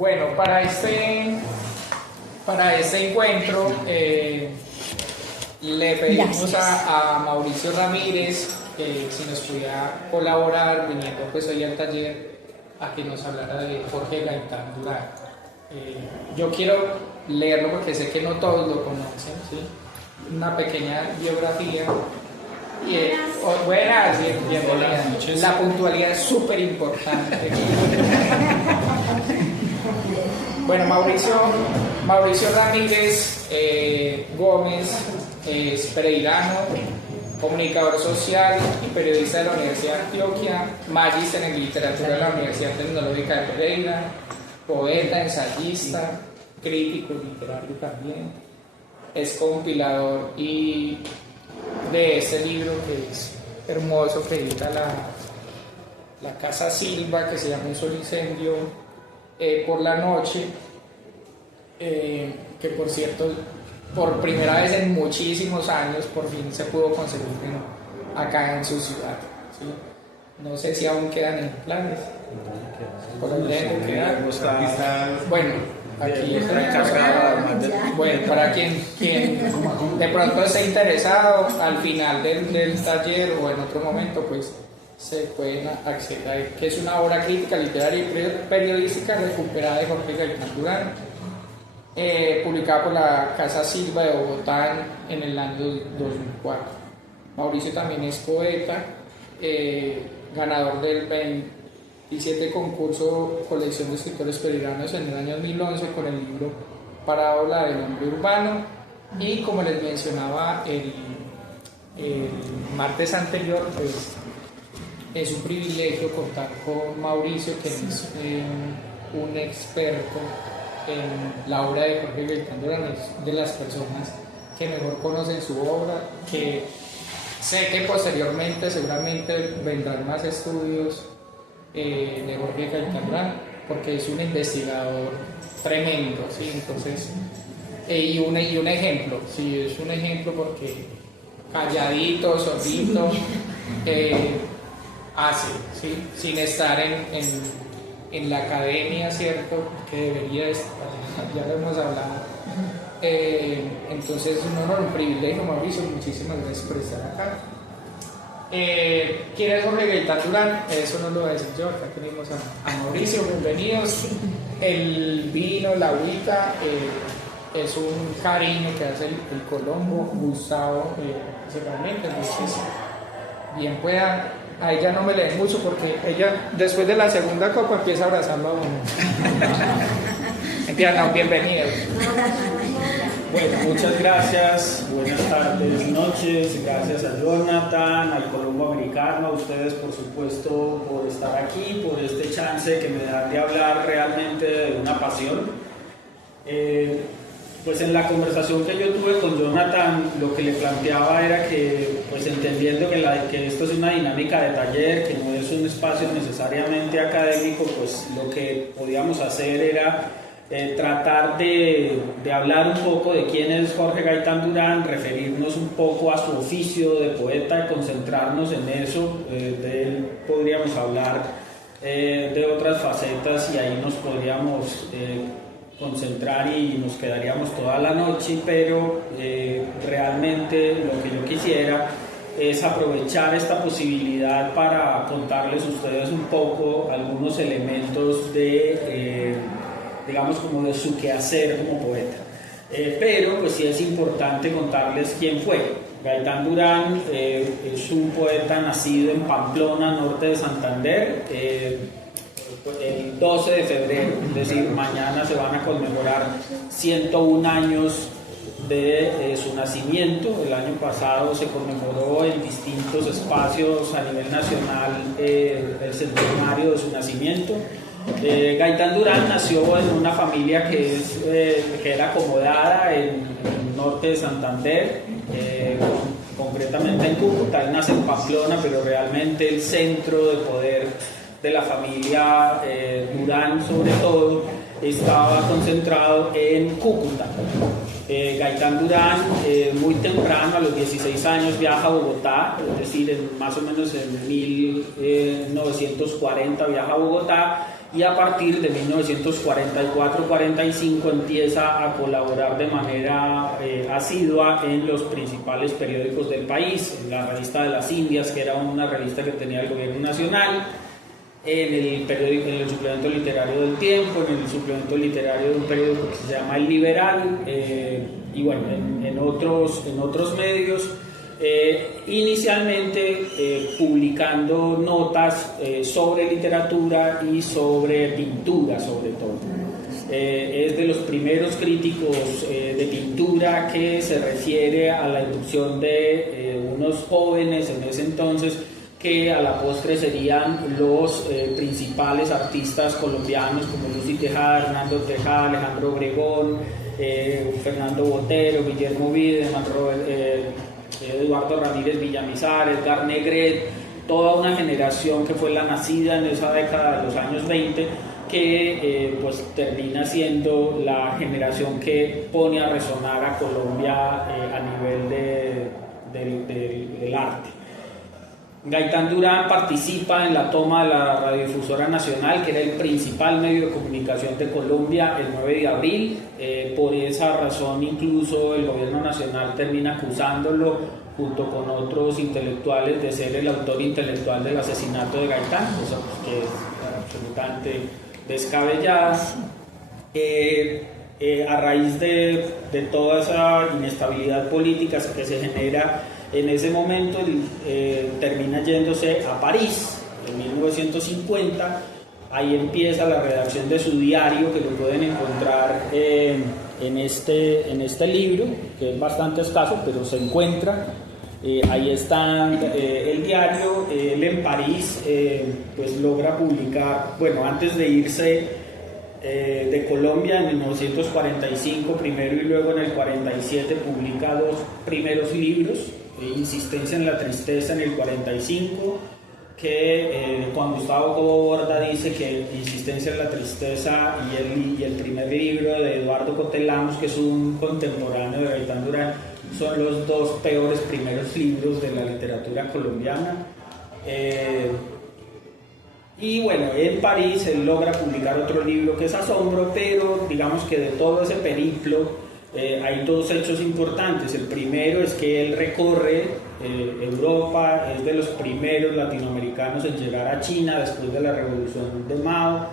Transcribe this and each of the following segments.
Bueno, para este encuentro le pedimos a Mauricio Ramírez que si nos pudiera colaborar viniendo pues hoy al taller a que nos hablara de Jorge Gaitán Durán. Yo quiero leerlo porque sé que no todos lo conocen, ¿sí? Una pequeña biografía. Buenas, bienvenidas. La puntualidad es súper importante. Bueno, Mauricio Ramírez Gómez es pereirano, comunicador social y periodista de la Universidad de Antioquia, magíster en literatura de la Universidad Tecnológica de Pereira, poeta, ensayista, crítico literario también, es compilador y de este libro que es hermoso, que edita la Casa Silva, que se llama Un solo incendio por la noche, que por cierto, por primera vez en muchísimos años, por fin se pudo conseguir acá en su ciudad, ¿sí? No sé si aún quedan ejemplares. Por ahí deben quedar. Bueno, aquí bueno, para quien de pronto esté interesado, al final del taller o en otro momento, pues se pueden acceder a él, que es una obra crítica, literaria y periodística recuperada de Jorge Gaitán Durán, publicada por la Casa Silva de Bogotá en el año 2004. Mauricio también es poeta, ganador del 27 concurso Colección de Escritores Pereiranos en el año 2011 con el libro Parábola del Hombre Urbano, y como les mencionaba el martes anterior, pues es un privilegio contar con Mauricio, que es un experto en la obra de Jorge Gaitán Durán, es de las personas que mejor conocen su obra, que sé que posteriormente seguramente vendrán más estudios de Jorge Gaitán Durán, porque es un investigador tremendo, ¿sí? Entonces, y un ejemplo, sí, es un ejemplo porque calladito, sordito, hace, ¿sí? Sin estar en la academia, ¿cierto? Que debería estar, ya lo hemos hablado. Entonces, un honor, un privilegio, Mauricio, muchísimas gracias por estar acá. ¿Quién es Jorge Gaitán Durán? Eso no lo voy a decir yo, acá tenemos a Mauricio, bienvenidos. El vino, la agüita, es un cariño que hace el Colombo, Gustavo, seguramente, entonces, bien pueda. A ella no me leen mucho porque ella después de la segunda copa empieza a abrazarlo a uno. Mentira, no, bienvenidos. Bueno, muchas gracias, buenas tardes, noches, gracias a Jonathan, al Colombo Americano, a ustedes por supuesto por estar aquí, por este chance que me dan de hablar realmente de una pasión. Pues en la conversación que yo tuve con Jonathan, lo que le planteaba era que, pues entendiendo que esto es una dinámica de taller, que no es un espacio necesariamente académico, pues lo que podíamos hacer era tratar de hablar un poco de quién es Jorge Gaitán Durán, referirnos un poco a su oficio de poeta, concentrarnos en eso. De él podríamos hablar de otras facetas y ahí nos podríamos concentrar y nos quedaríamos toda la noche, pero realmente lo que yo quisiera es aprovechar esta posibilidad para contarles a ustedes un poco algunos elementos de digamos como de su quehacer como poeta, pero pues sí es importante contarles quién fue. Gaitán Durán es un poeta nacido en Pamplona, norte de Santander, el 12 de febrero, es decir, mañana se van a conmemorar 101 años de su nacimiento. El año pasado se conmemoró en distintos espacios a nivel nacional el centenario de su nacimiento. Gaitán Durán nació en una familia que era acomodada en el norte de Santander, concretamente en Cúcuta. Él nace en Pamplona, pero realmente el centro de poder de la familia Durán, sobre todo, estaba concentrado en Cúcuta. Gaitán Durán, muy temprano, a los 16 años, viaja a Bogotá, es decir, más o menos en 1940 viaja a Bogotá y a partir de 1944-45 empieza a colaborar de manera asidua en los principales periódicos del país, en la Revista de las Indias, que era una revista que tenía el gobierno nacional, en el suplemento literario del Tiempo, en el suplemento literario de un periódico que se llama El Liberal, y bueno, en otros medios. Inicialmente publicando notas sobre literatura y sobre pintura, sobre todo. Es de los primeros críticos de pintura que se refiere a la inducción de unos jóvenes en ese entonces que a la postre serían los principales artistas colombianos, como Lucy Tejada, Hernando Tejada, Alejandro Obregón, Fernando Botero, Guillermo Wiedemann, Eduardo Ramírez Villamizar, Edgar Negret, toda una generación que fue la nacida en esa década de los años 20, que pues termina siendo la generación que pone a resonar a Colombia a nivel del arte. Gaitán Durán participa en la toma de la Radiodifusora Nacional, que era el principal medio de comunicación de Colombia, el 9 de abril. Por esa razón incluso el gobierno nacional termina acusándolo junto con otros intelectuales de ser el autor intelectual del asesinato de Gaitán, cosa pues, que es absolutamente descabellada. A raíz de toda esa inestabilidad política que se genera en ese momento, termina yéndose a París en 1950. Ahí empieza la redacción de su diario, que lo pueden encontrar en este libro, que es bastante escaso, pero se encuentra. Ahí está el diario. Él en París pues logra publicar, bueno, antes de irse de Colombia en 1945 primero y luego en el 47 publica dos primeros libros, Insistencia en la tristeza en el 45, que Juan Gustavo Cobo Borda dice que Insistencia en la tristeza y el primer libro de Eduardo Cotelamos, que es un contemporáneo de Gaitán Durán, son los dos peores primeros libros de la literatura colombiana. Y bueno, en París él logra publicar otro libro que es Asombro, pero digamos que de todo ese periplo hay dos hechos importantes. El primero es que él recorre Europa, es de los primeros latinoamericanos en llegar a China después de la revolución de Mao,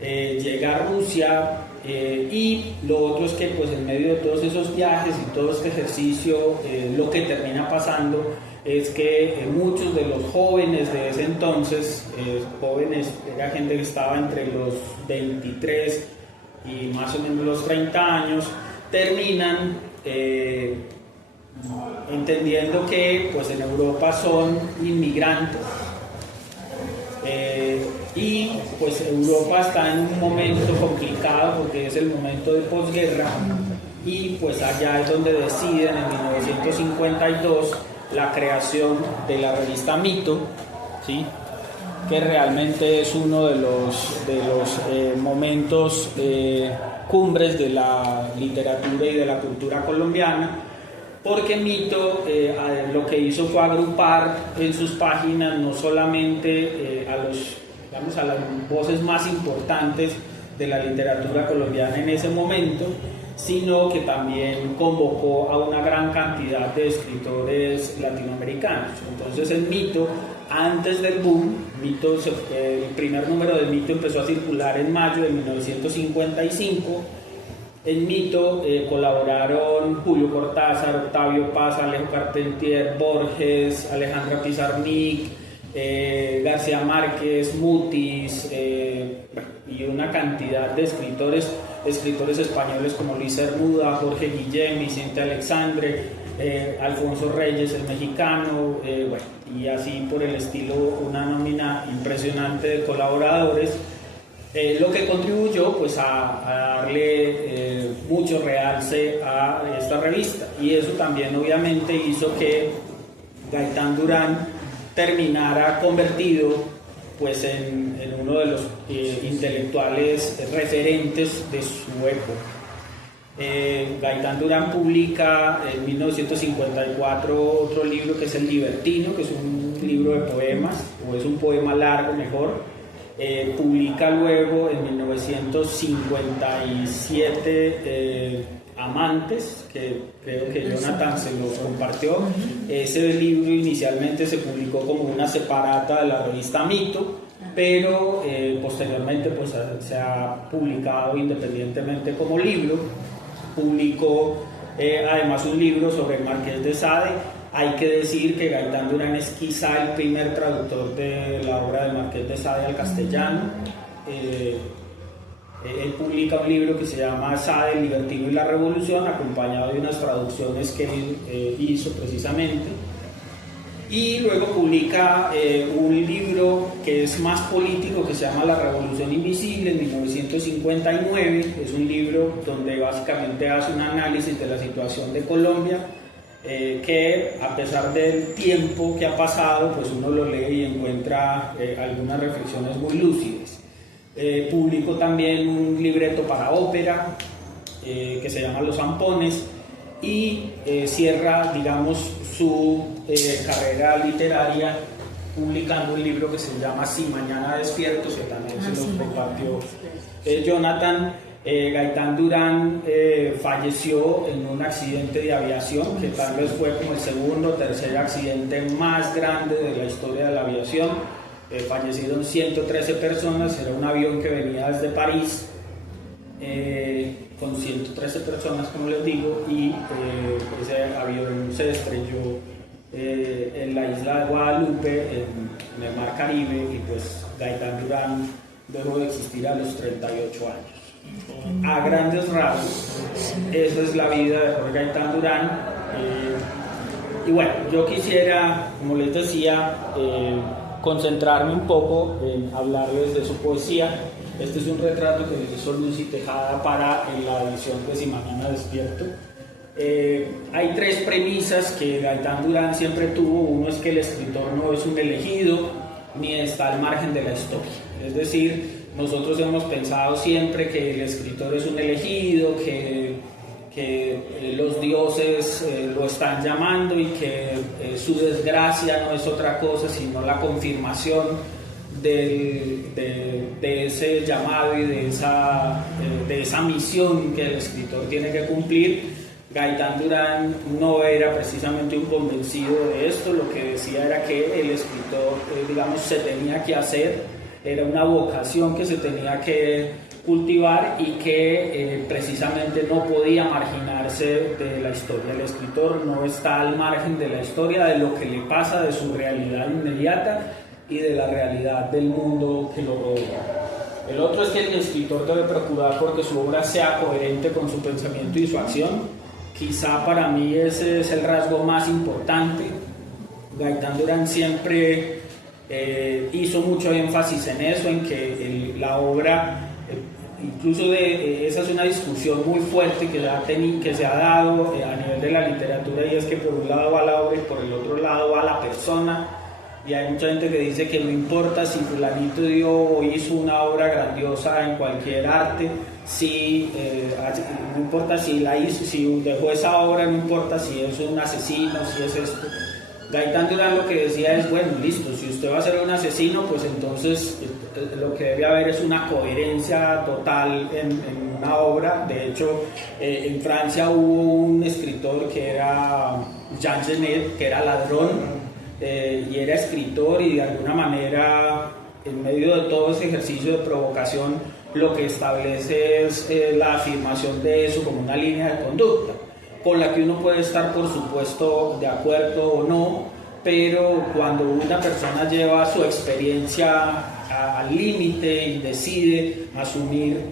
llega a Rusia, y lo otro es que pues en medio de todos esos viajes y todo este ejercicio, lo que termina pasando es que muchos de los jóvenes de ese entonces, jóvenes, era gente que estaba entre los 23 y más o menos los 30 años, terminan entendiendo que pues en Europa son inmigrantes, y pues Europa está en un momento complicado porque es el momento de posguerra, y pues allá es donde deciden en 1952 la creación de la revista Mito, ¿sí?, que realmente es uno de los momentos cumbres de la literatura y de la cultura colombiana, porque Mito lo que hizo fue agrupar en sus páginas no solamente a las voces más importantes de la literatura colombiana en ese momento, sino que también convocó a una gran cantidad de escritores latinoamericanos. Entonces en Mito, antes del boom, el primer número de Mito empezó a circular en mayo de 1955. En Mito colaboraron Julio Cortázar, Octavio Paz, Alejo Carpentier, Borges, Alejandra Pizarnik, García Márquez, Mutis, y una cantidad de escritores españoles como Luis Cernuda, Jorge Guillén, Vicente Alexandre, Alfonso Reyes, el mexicano, bueno, y así por el estilo, una nómina impresionante de colaboradores, lo que contribuyó pues a darle mucho realce a esta revista, y eso también obviamente hizo que Gaitán Durán terminara convertido pues en uno de los intelectuales referentes de su época. Gaitán Durán publica en 1954 otro libro que es El Libertino, que es un libro de poemas, o es un poema largo mejor, publica luego en 1957 Amantes, que creo que Jonathan se lo compartió. Ese libro inicialmente se publicó como una separata de la revista Mito, pero posteriormente pues se ha publicado independientemente como libro. Publicó además un libro sobre el Marqués de Sade. Hay que decir que Gaitán Durán es quizá el primer traductor de la obra del Marqués de Sade al castellano. Él publica un libro que se llama Sade, el libertino y la revolución, acompañado de unas traducciones que él hizo precisamente. Y luego publica un libro que es más político, que se llama La Revolución Invisible, en 1959. Es un libro donde básicamente hace un análisis de la situación de Colombia, que a pesar del tiempo que ha pasado, pues uno lo lee y encuentra algunas reflexiones muy lúcidas. Publicó también un libreto para ópera que se llama Los Zampones, y cierra, digamos, su carrera literaria publicando un libro que se llama Si Mañana Despierto, que también se lo compartió Jonathan. Gaitán Durán falleció en un accidente de aviación que tal vez fue como el segundo o tercer accidente más grande de la historia de la aviación. Fallecieron 113 personas, era un avión que venía desde París con 113 personas, como les digo, y ese avión se estrelló en la isla de Guadalupe, en el Mar Caribe, y pues Gaitán Durán dejó de existir a los 38 años. A grandes rasgos, esa es la vida de Jorge Gaitán Durán. Y bueno, yo quisiera, como les decía, concentrarme un poco en hablarles de su poesía. Este es un retrato que hizo Lucy Tejada para la edición de Si Mañana Despierto. Hay tres premisas que Gaitán Durán siempre tuvo. Uno es que el escritor no es un elegido ni está al margen de la historia. Es decir, nosotros hemos pensado siempre que el escritor es un elegido, que los dioses lo están llamando y que su desgracia no es otra cosa sino la confirmación de ese llamado y de esa misión que el escritor tiene que cumplir. Gaitán Durán no era precisamente un convencido de esto. Lo que decía era que el escritor, digamos, se tenía que hacer, era una vocación que se tenía que cultivar y que precisamente no podía marginarse de la historia. El escritor no está al margen de la historia, de lo que le pasa, de su realidad inmediata y de la realidad del mundo que lo rodea. El otro es que el escritor debe procurar porque su obra sea coherente con su pensamiento y su acción. Quizá para mí ese es el rasgo más importante. Gaitán Durán siempre hizo mucho énfasis en eso, en que la obra, incluso esa es una discusión muy fuerte que se ha dado a nivel de la literatura, y es que por un lado va la obra y por el otro lado va la persona. Y hay mucha gente que dice que no importa si fulanito dio o hizo una obra grandiosa en cualquier arte, no importa si la hizo, si dejó esa obra, no importa si es un asesino, si es esto. Gaitán Durán lo que decía es, bueno, listo, si usted va a ser un asesino, pues entonces lo que debe haber es una coherencia total en una obra. De hecho, en Francia hubo un escritor que era Jean Genet, que era ladrón, y era escritor, y de alguna manera, en medio de todo ese ejercicio de provocación, lo que establece es la afirmación de eso como una línea de conducta, con la que uno puede estar, por supuesto, de acuerdo o no, pero cuando una persona lleva su experiencia al límite y decide asumir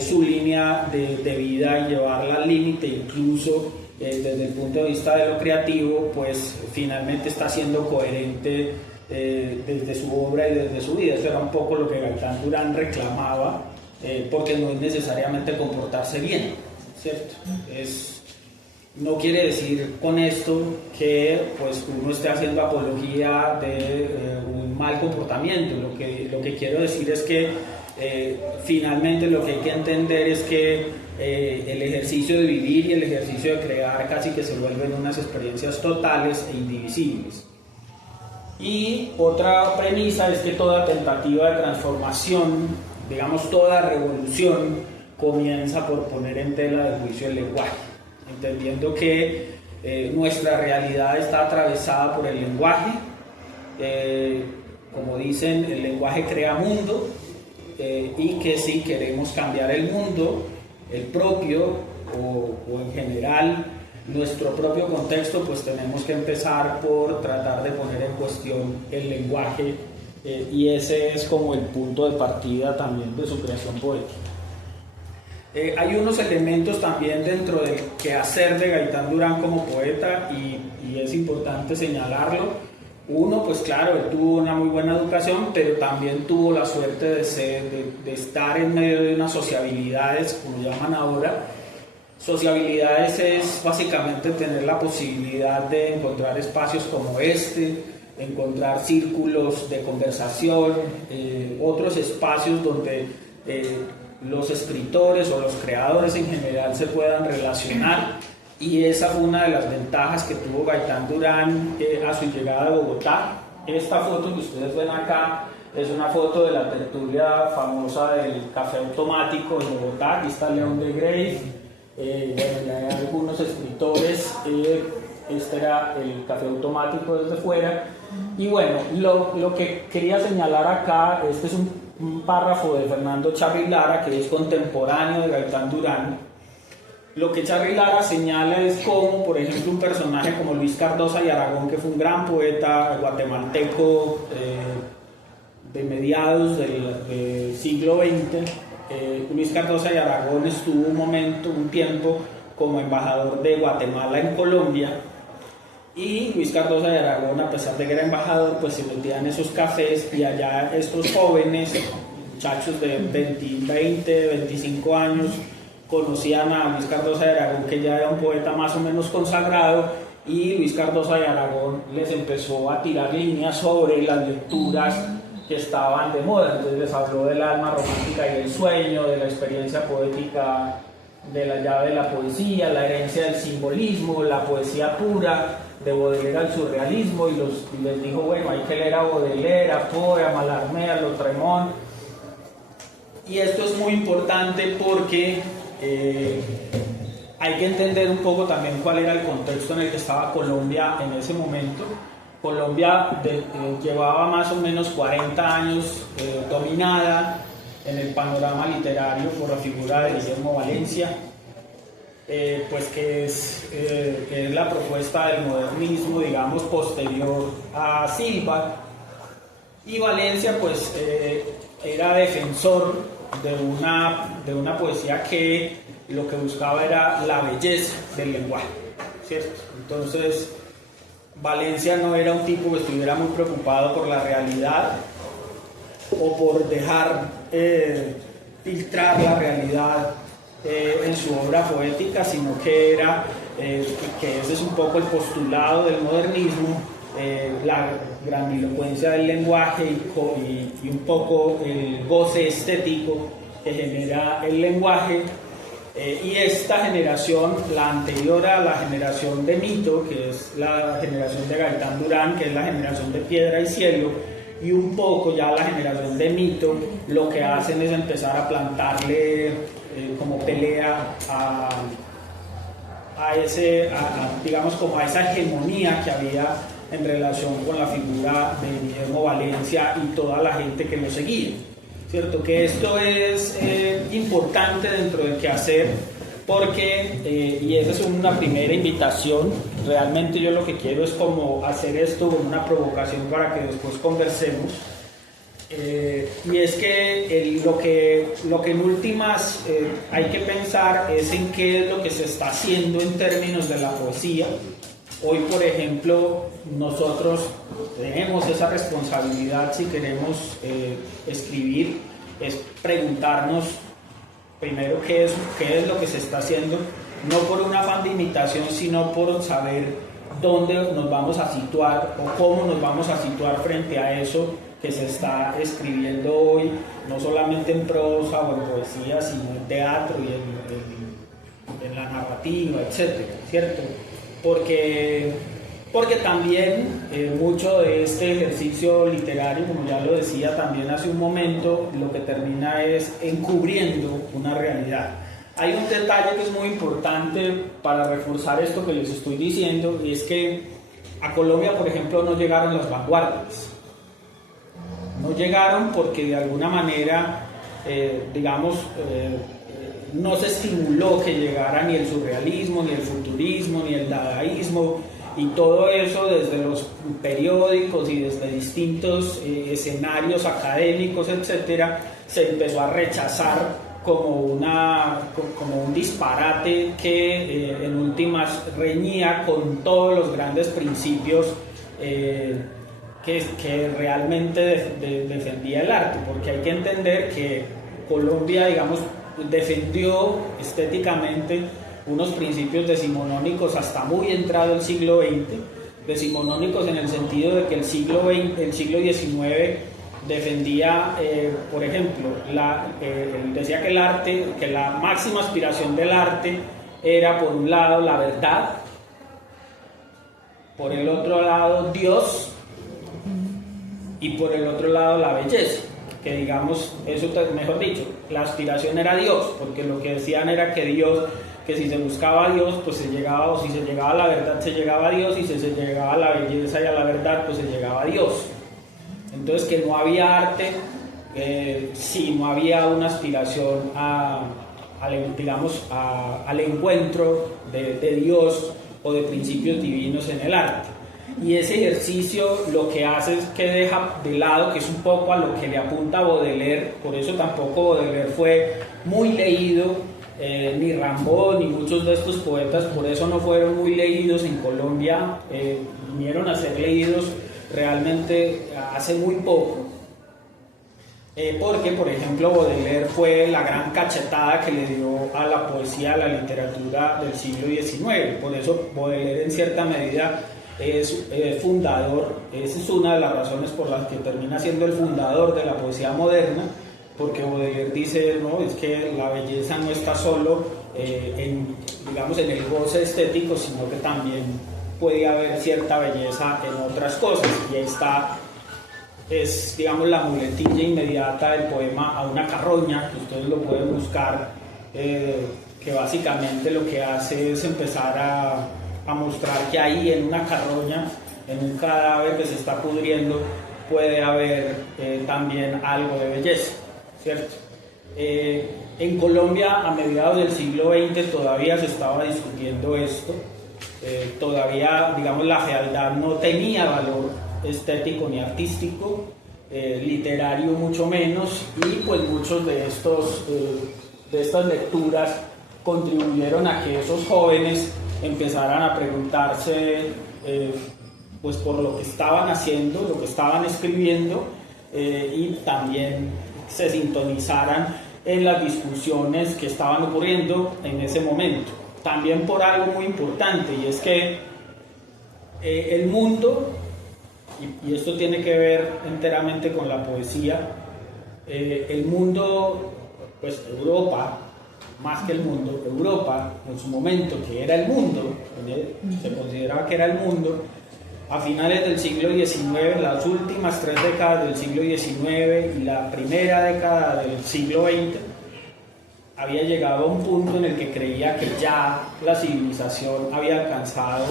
su línea de vida y llevarla al límite, incluso desde el punto de vista de lo creativo, pues finalmente está siendo coherente desde su obra y desde su vida. Eso era un poco lo que Gaitán Durán reclamaba, porque no es necesariamente comportarse bien, ¿cierto? No quiere decir con esto que pues uno esté haciendo apología de un mal comportamiento. Lo que quiero decir es que finalmente lo que hay que entender es que el ejercicio de vivir y el ejercicio de crear casi que se vuelven unas experiencias totales e indivisibles. Y otra premisa es que toda tentativa de transformación, digamos toda revolución, comienza por poner en tela de juicio el lenguaje, entendiendo que nuestra realidad está atravesada por el lenguaje. Como dicen, el lenguaje crea mundo, y que si queremos cambiar el mundo, el propio o en general nuestro propio contexto, pues tenemos que empezar por tratar de poner en cuestión el lenguaje, y ese es como el punto de partida también de su creación poética. Hay unos elementos también dentro del quehacer de Gaitán Durán como poeta, y es importante señalarlo. Uno, pues claro, él tuvo una muy buena educación, pero también tuvo la suerte de estar en medio de unas sociabilidades, como llaman ahora. Sociabilidades es básicamente tener la posibilidad de encontrar espacios como este, encontrar círculos de conversación, otros espacios donde los escritores o los creadores en general se puedan relacionar. Y esa fue una de las ventajas que tuvo Gaitán Durán a su llegada a Bogotá. Esta foto que ustedes ven acá es una foto de la tertulia famosa del café automático en Bogotá. Aquí está León de Grey, hay algunos escritores. Este era el café automático desde fuera. Y bueno, lo que quería señalar acá, este es un párrafo de Fernando Charri Lara, que es contemporáneo de Gaitán Durán. Lo que Charri Lara señala es cómo, por ejemplo, un personaje como Luis Cardosa y Aragón, que fue un gran poeta guatemalteco de mediados del siglo XX, Luis Cardosa y Aragón estuvo un tiempo como embajador de Guatemala en Colombia, y Luis Cardosa y Aragón, a pesar de que era embajador, pues se metía en esos cafés, y allá estos jóvenes, muchachos de 20, 25 años, conocían a Luis Cardosa de Aragón, que ya era un poeta más o menos consagrado, y Luis Cardosa de Aragón les empezó a tirar líneas sobre las lecturas que estaban de moda. Entonces les habló del alma romántica y del sueño, de la experiencia poética, de la llave de la poesía, la herencia del simbolismo, la poesía pura, de Baudelaire al surrealismo, y les dijo, bueno, hay que leer a Baudelaire, a Poe, a Mallarmé, a Lautréamont. Y esto es muy importante porque hay que entender un poco también cuál era el contexto en el que estaba Colombia en ese momento. Colombia llevaba más o menos 40 años dominada en el panorama literario por la figura de Guillermo Valencia, pues que es la propuesta del modernismo, digamos, posterior a Silva. Y Valencia pues era defensor de una poesía que lo que buscaba era la belleza del lenguaje, ¿cierto? Entonces Valencia no era un tipo que estuviera muy preocupado por la realidad o por dejar filtrar la realidad en su obra poética, sino que era que ese es un poco el postulado del modernismo, la grandilocuencia del lenguaje y un poco el goce estético que genera el lenguaje. Y esta generación, la anterior a la generación de Mito, que es la generación de Gaitán Durán, que es la generación de Piedra y Cielo, y un poco ya la generación de Mito, lo que hacen es empezar a plantarle como pelea digamos, como a esa hegemonía que había en relación con la figura de Guillermo Valencia y toda la gente que lo seguía, ¿cierto? Que esto es importante dentro del quehacer, porque, y esa es una primera invitación, realmente yo lo que quiero es como hacer esto como una provocación para que después conversemos, y es que lo que en últimas hay que pensar es en qué es lo que se está haciendo en términos de la poesía. Hoy, por ejemplo, nosotros tenemos esa responsabilidad, si queremos escribir, es preguntarnos primero qué es lo que se está haciendo, no por un afán de imitación, sino por saber dónde nos vamos a situar o cómo nos vamos a situar frente a eso que se está escribiendo hoy, no solamente en prosa o en poesía, sino en teatro y en la narrativa, etcétera, ¿cierto? Porque porque también mucho de este ejercicio literario, como ya lo decía también hace un momento, lo que termina es encubriendo una realidad. Hay un detalle que es muy importante para reforzar esto que les estoy diciendo, y es que a Colombia, por ejemplo, no llegaron las vanguardias. No llegaron porque de alguna manera, no se estimuló que llegara ni el surrealismo, ni el futurismo, ni el dadaísmo, y todo eso desde los periódicos y desde distintos escenarios académicos, etcétera, se empezó a rechazar como un disparate que en últimas reñía con todos los grandes principios que realmente defendía el arte, porque hay que entender que Colombia, digamos, defendió estéticamente unos principios decimonónicos hasta muy entrado el siglo XX, decimonónicos en el sentido de que el siglo XIX defendía, por ejemplo, decía que el arte, que la máxima aspiración del arte era por un lado la verdad, por el otro lado Dios y por el otro lado la belleza, que digamos, eso mejor dicho, la aspiración era Dios, porque lo que decían era que Dios, que si se buscaba a Dios, pues se llegaba, o si se llegaba a la verdad, se llegaba a Dios, y si se llegaba a la belleza y a la verdad, pues se llegaba a Dios. Entonces, que no había arte, si no había una aspiración al encuentro de Dios o de principios divinos en el arte. Y ese ejercicio lo que hace es que deja de lado, que es un poco a lo que le apunta Baudelaire, por eso tampoco Baudelaire fue muy leído, ni Rimbaud ni muchos de estos poetas, por eso no fueron muy leídos en Colombia, vinieron a ser leídos realmente hace muy poco, porque por ejemplo Baudelaire fue la gran cachetada que le dio a la poesía, a la literatura del siglo XIX, por eso Baudelaire en cierta medida es fundador, esa es una de las razones por las que termina siendo el fundador de la poesía moderna, porque Baudelaire dice, no, es que la belleza no está solo en el goce estético, sino que también puede haber cierta belleza en otras cosas, y ahí está, es digamos la muletilla inmediata del poema A una carroña, que ustedes lo pueden buscar, que básicamente lo que hace es empezar a mostrar que ahí en una carroña, en un cadáver que se está pudriendo, puede haber también algo de belleza, ¿cierto? En Colombia a mediados del siglo XX todavía se estaba discutiendo esto, todavía digamos la fealdad no tenía valor estético ni artístico, literario mucho menos, y pues muchos de estas lecturas contribuyeron a que esos jóvenes empezaran a preguntarse pues por lo que estaban haciendo, lo que estaban escribiendo, y también se sintonizaran en las discusiones que estaban ocurriendo en ese momento. También por algo muy importante, y es que el mundo, y esto tiene que ver enteramente con la poesía, el mundo, pues Europa, más que el mundo, Europa en su momento, que era el mundo, se consideraba que era el mundo, a finales del siglo XIX, las últimas 3 décadas del siglo XIX y la primera década del siglo XX, había llegado a un punto en el que creía que ya la civilización había alcanzado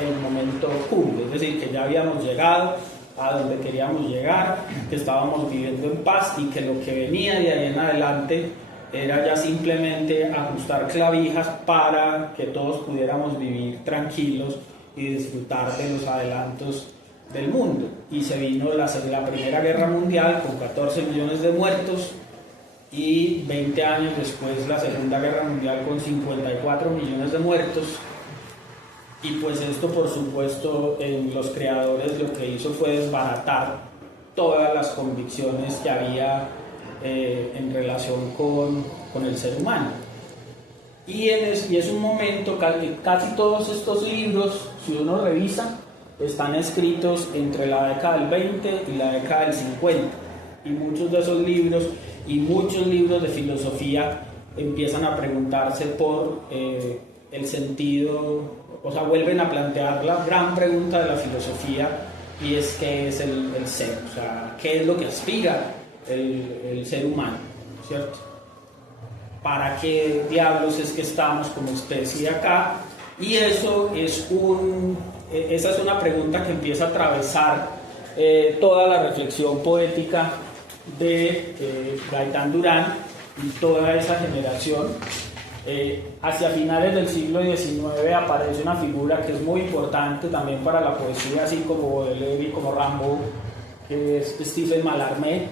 el momento cumbre, es decir, que ya habíamos llegado a donde queríamos llegar, que estábamos viviendo en paz y que lo que venía de ahí en adelante era ya simplemente ajustar clavijas para que todos pudiéramos vivir tranquilos y disfrutar de los adelantos del mundo. Y se vino la Primera Guerra Mundial con 14 millones de muertos, y 20 años después la Segunda Guerra Mundial con 54 millones de muertos. Y pues esto, por supuesto, los creadores lo que hizo fue desbaratar todas las convicciones que había en relación con el ser humano. Y es un momento, casi todos estos libros, si uno revisa, están escritos entre la década del 20 y la década del 50. Y muchos de esos libros y muchos libros de filosofía empiezan a preguntarse por el sentido o sea, vuelven a plantear la gran pregunta de la filosofía, y es qué es el ser, o sea, qué es lo que aspira el ser humano, ¿cierto? ¿Para qué diablos es que estamos como especie acá? Y eso esa es una pregunta que empieza a atravesar toda la reflexión poética de Gaitán Durán y toda esa generación. Hacia finales del siglo XIX aparece una figura que es muy importante también para la poesía, así como Baudelaire y como Rimbaud, que es Stephen Mallarmé.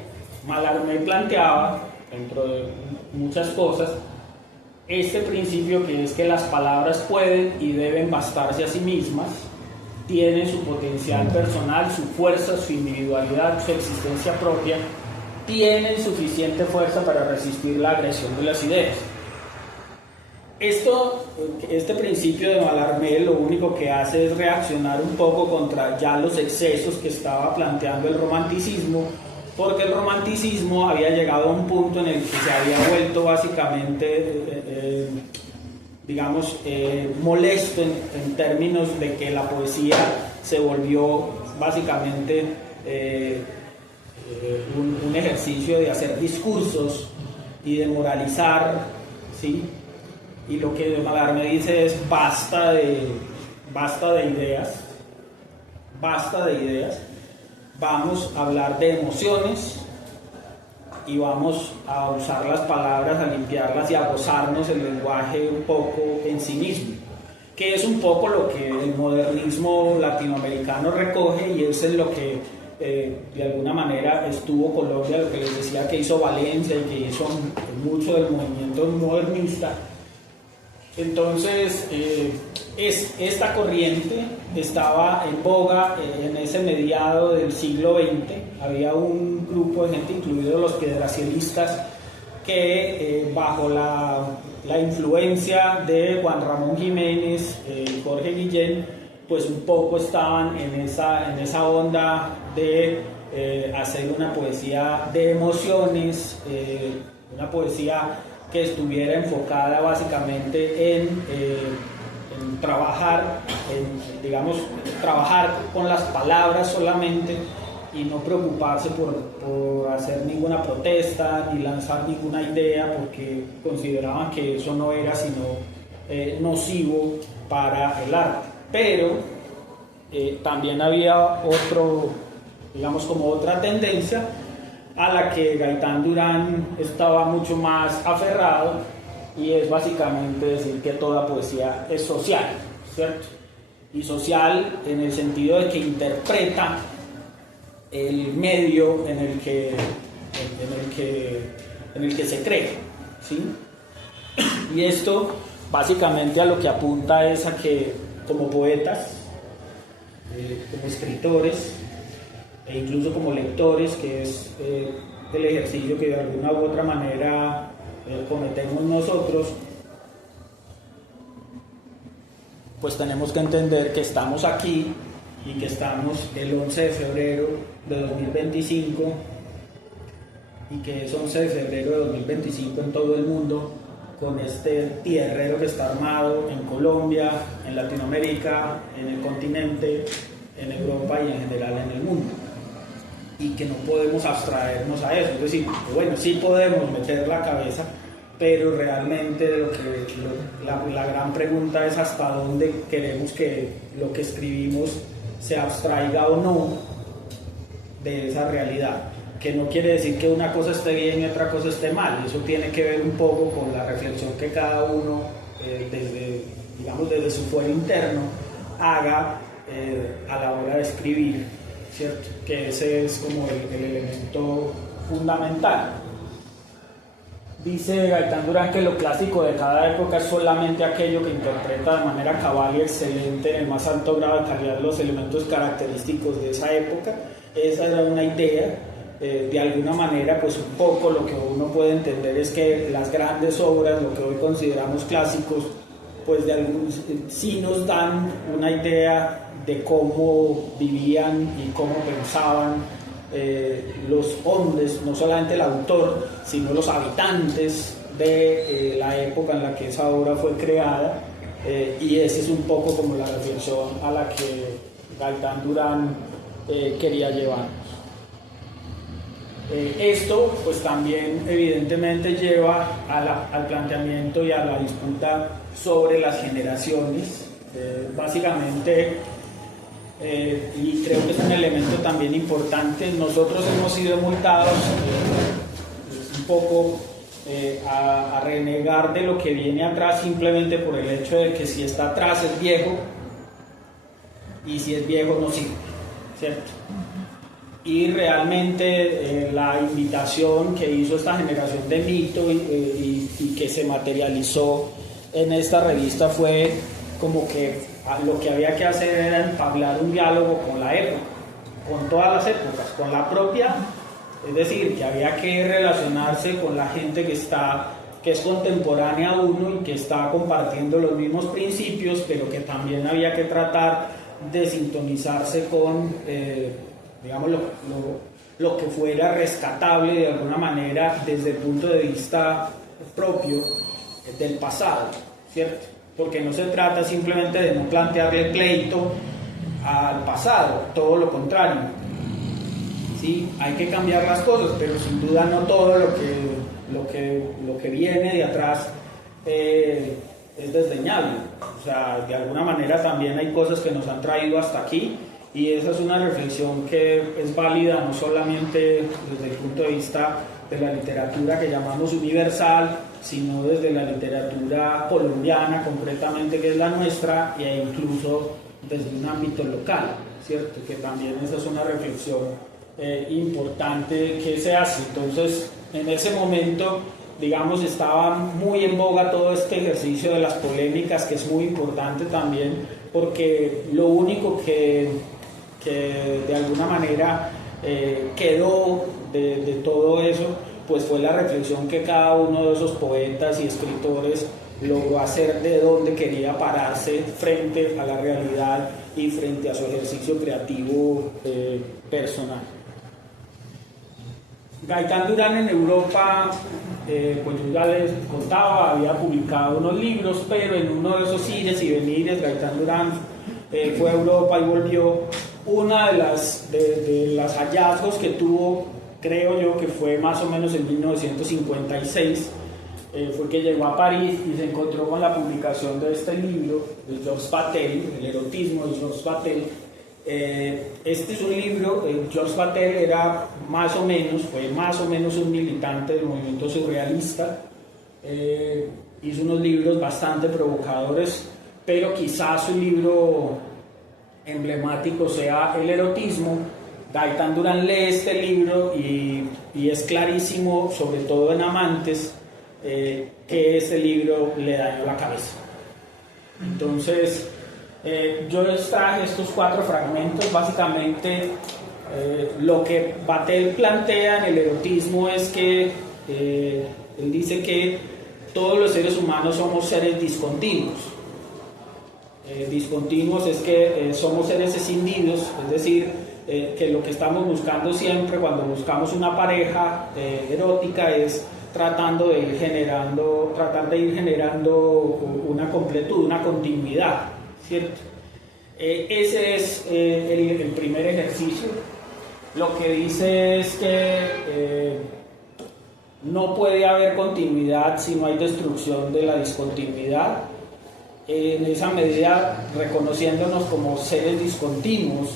Mallarmé planteaba, dentro de muchas cosas, este principio que es que las palabras pueden y deben bastarse a sí mismas, tienen su potencial personal, su fuerza, su individualidad, su existencia propia, tienen suficiente fuerza para resistir la agresión de las ideas. Este principio de Mallarmé lo único que hace es reaccionar un poco contra ya los excesos que estaba planteando el romanticismo, porque el romanticismo había llegado a un punto en el que se había vuelto básicamente, molesto en términos de que la poesía se volvió básicamente un ejercicio de hacer discursos y de moralizar, ¿sí? Y lo que Mallarmé dice es basta de ideas, vamos a hablar de emociones y vamos a usar las palabras, a limpiarlas y a gozarnos el lenguaje un poco en sí mismo, que es un poco lo que el modernismo latinoamericano recoge, y es en lo que de alguna manera estuvo Colombia, lo que les decía que hizo Valencia y que hizo mucho del movimiento modernista. Entonces, esta corriente estaba en boga en ese mediado del siglo XX. Había un grupo de gente, incluidos los piedracielistas, que bajo la influencia de Juan Ramón Jiménez y Jorge Guillén, pues un poco estaban en esa onda de hacer una poesía de emociones, una poesía que estuviera enfocada básicamente en trabajar con las palabras solamente, y no preocuparse por hacer ninguna protesta ni lanzar ninguna idea, porque consideraban que eso no era sino nocivo para el arte. Pero también había otra tendencia a la que Gaitán Durán estaba mucho más aferrado, y es básicamente decir que toda poesía es social, ¿cierto? Y social en el sentido de que interpreta el medio en el que se cree, ¿sí? Y esto básicamente a lo que apunta es a que como poetas, como escritores, e incluso como lectores, que es el ejercicio que de alguna u otra manera cometemos nosotros, pues tenemos que entender que estamos aquí y que estamos el 11 de febrero de 2025, y que es 11 de febrero de 2025 en todo el mundo, con este tierrero que está armado en Colombia, en Latinoamérica, en el continente, en Europa y en general en el mundo, y que no podemos abstraernos a eso. Es decir, bueno, sí podemos meter la cabeza, pero realmente la gran pregunta es hasta dónde queremos que lo que escribimos se abstraiga o no de esa realidad, que no quiere decir que una cosa esté bien y otra cosa esté mal. Eso tiene que ver un poco con la reflexión que cada uno desde su fuero interno haga a la hora de escribir, ¿cierto? Que ese es como el elemento fundamental. Dice Gaitán Durán que lo clásico de cada época es solamente aquello que interpreta de manera cabal y excelente, en el más alto grado de calidad, los elementos característicos de esa época. Esa era una idea. De alguna manera, pues un poco lo que uno puede entender es que las grandes obras, lo que hoy consideramos clásicos, pues sí nos dan una idea de cómo vivían y cómo pensaban los hombres, no solamente el autor, sino los habitantes de la época en la que esa obra fue creada. y esa es un poco como la reflexión a la que Gaitán Durán quería llevarnos. Esto pues también evidentemente lleva al planteamiento y a la disputa sobre las generaciones. Básicamente, y creo que es un elemento también importante, nosotros hemos sido multados un poco a renegar de lo que viene atrás simplemente por el hecho de que si está atrás es viejo y si es viejo no sirve, ¿cierto? Y realmente la invitación que hizo esta generación de Mito y que se materializó en esta revista fue como que lo que había que hacer era entablar un diálogo con la época, con todas las épocas, con la propia, es decir, que había que relacionarse con la gente que es contemporánea a uno y que está compartiendo los mismos principios, pero que también había que tratar de sintonizarse con digamos, lo que fuera rescatable de alguna manera desde el punto de vista propio del pasado, ¿cierto? Porque no se trata simplemente de no plantearle pleito al pasado, todo lo contrario. Sí, hay que cambiar las cosas, pero sin duda no todo lo que viene de atrás es desdeñable. O sea, de alguna manera también hay cosas que nos han traído hasta aquí. Y esa es una reflexión que es válida no solamente desde el punto de vista de la literatura que llamamos universal, sino desde la literatura colombiana concretamente, que es la nuestra, e incluso desde un ámbito local, ¿cierto? Que también esa es una reflexión importante que se hace. Entonces, en ese momento, digamos, estaba muy en boga todo este ejercicio de las polémicas, que es muy importante también, porque lo único que de alguna manera quedó de todo eso, pues fue la reflexión que cada uno de esos poetas y escritores logró hacer de dónde quería pararse frente a la realidad y frente a su ejercicio creativo personal. Gaitán Durán en Europa, pues yo ya les contaba, había publicado unos libros, pero en uno de esos ires y venires Gaitán Durán fue a Europa y volvió. Una de las hallazgos que tuvo, creo yo que fue más o menos en 1956, fue que llegó a París y se encontró con la publicación de este libro de Georges Bataille, El erotismo de Georges Bataille. Este es un libro, Georges Bataille fue más o menos un militante del movimiento surrealista, hizo unos libros bastante provocadores, pero quizás su libro emblemático sea El erotismo. Gaitán Durán lee este libro y es clarísimo, sobre todo en Amantes, que este libro le dañó la cabeza. Entonces, yo les traje estos 4 fragmentos. Básicamente, lo que Bataille plantea en El erotismo es que él dice que todos los seres humanos somos seres discontinuos. Discontinuos es que somos seres escindidos, es decir, que lo que estamos buscando siempre cuando buscamos una pareja erótica es tratar de ir generando una completud, una continuidad, ¿cierto? Ese es el primer ejercicio. Lo que dice es que no puede haber continuidad si no hay destrucción de la discontinuidad. En esa medida, reconociéndonos como seres discontinuos,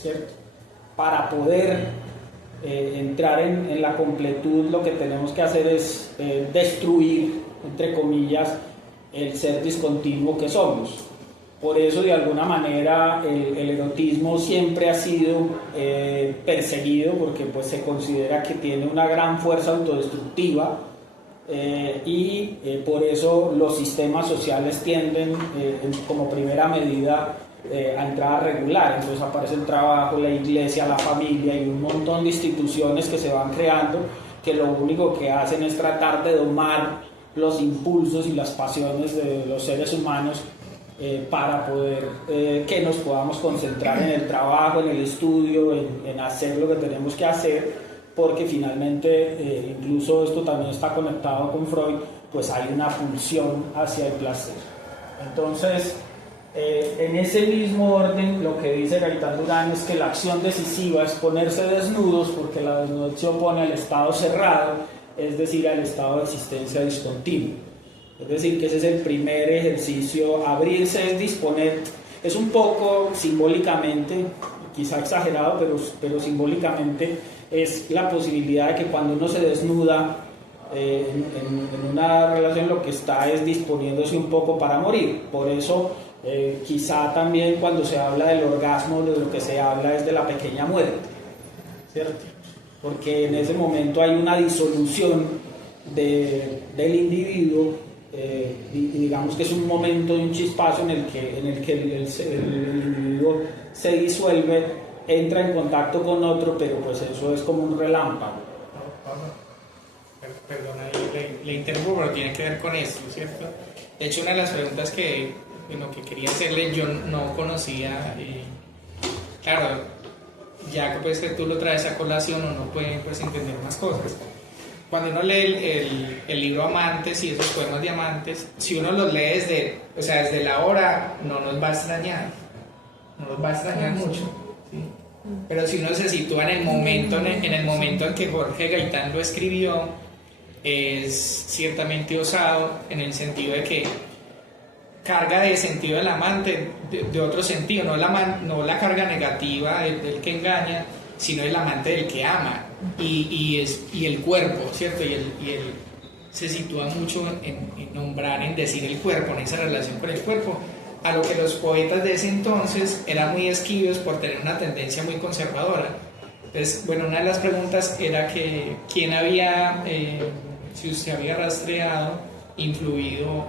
¿cierto? Para poder entrar en la completud, lo que tenemos que hacer es destruir, entre comillas, el ser discontinuo que somos. Por eso, de alguna manera, el erotismo siempre ha sido perseguido, porque pues, se considera que tiene una gran fuerza autodestructiva. Y por eso los sistemas sociales tienden como primera medida a entrar a regular. Entonces aparece el trabajo, la iglesia, la familia y un montón de instituciones que se van creando, que lo único que hacen es tratar de domar los impulsos y las pasiones de los seres humanos para poder que nos podamos concentrar en el trabajo, en el estudio, en hacer lo que tenemos que hacer, porque finalmente, incluso esto también está conectado con Freud, pues hay una pulsión hacia el placer. Entonces, en ese mismo orden, lo que dice Gaitán Durán es que la acción decisiva es ponerse desnudos, porque la desnudez se opone al estado cerrado, es decir, al estado de existencia discontinua. Es decir, que ese es el primer ejercicio. Abrirse es disponer, es un poco simbólicamente, quizá exagerado, pero simbólicamente es la posibilidad de que cuando uno se desnuda en una relación, lo que está es disponiéndose un poco para morir. Por eso quizá también cuando se habla del orgasmo, de lo que se habla es de la pequeña muerte, ¿cierto? Porque en ese momento hay una disolución del individuo, y digamos que es un momento de un chispazo en el que el individuo se disuelve, entra en contacto con otro, pero pues eso es como un relámpago. Perdona, le interrumpo, pero tiene que ver con esto, ¿cierto? De hecho, una de las preguntas que quería hacerle, yo no conocía, claro, ya que pues que tú lo traes a colación, uno puede pues entender más cosas. Cuando uno lee el libro Amantes y esos poemas de Amantes, si uno los lee desde la hora, no nos va a extrañar mucho, ¿sí? Pero si uno se sitúa en el momento en que Jorge Gaitán lo escribió, es ciertamente osado en el sentido de que carga de sentido del amante de otro sentido, no la carga negativa del que engaña, sino el amante del que ama, y el cuerpo, ¿cierto? Y él se sitúa mucho en nombrar, en decir el cuerpo, en esa relación con el cuerpo, a lo que los poetas de ese entonces eran muy esquivos por tener una tendencia muy conservadora. Entonces, bueno, una de las preguntas era que quién había, si usted había rastreado, influido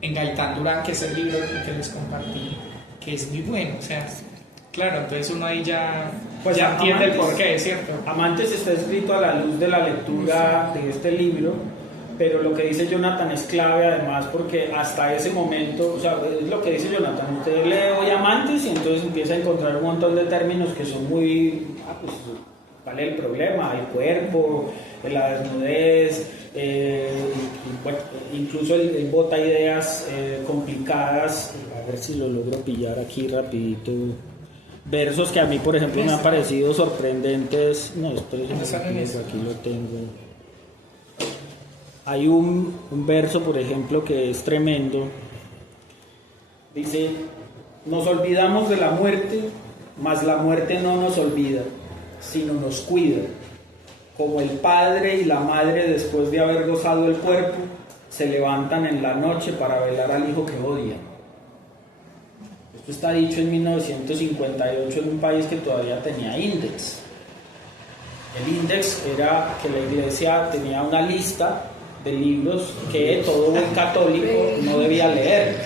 en Gaitán Durán, que es el libro que les compartí, que es muy bueno, o sea, claro, entonces uno ahí ya entiende el porqué, ¿cierto? Amantes está escrito a la luz de la lectura de este libro, pero lo que dice Jonathan es clave además, porque hasta ese momento, o sea, es lo que dice Jonathan, usted lee hoy Amantes y entonces empieza a encontrar un montón de términos que son muy, pues, ¿cuál es el problema? El cuerpo, la desnudez, bueno, incluso él bota ideas complicadas. A ver si lo logro pillar aquí rapidito. Versos que a mí, por ejemplo, me han parecido sorprendentes. No, espérense, aquí lo tengo. Hay un verso, por ejemplo, que es tremendo. Dice: nos olvidamos de la muerte, mas la muerte no nos olvida, sino nos cuida. Como el padre y la madre, después de haber gozado el cuerpo, se levantan en la noche para velar al hijo que odian. Esto está dicho en 1958 en un país que todavía tenía índex. El índex era que la iglesia tenía una lista de libros que todo buen católico no debía leer,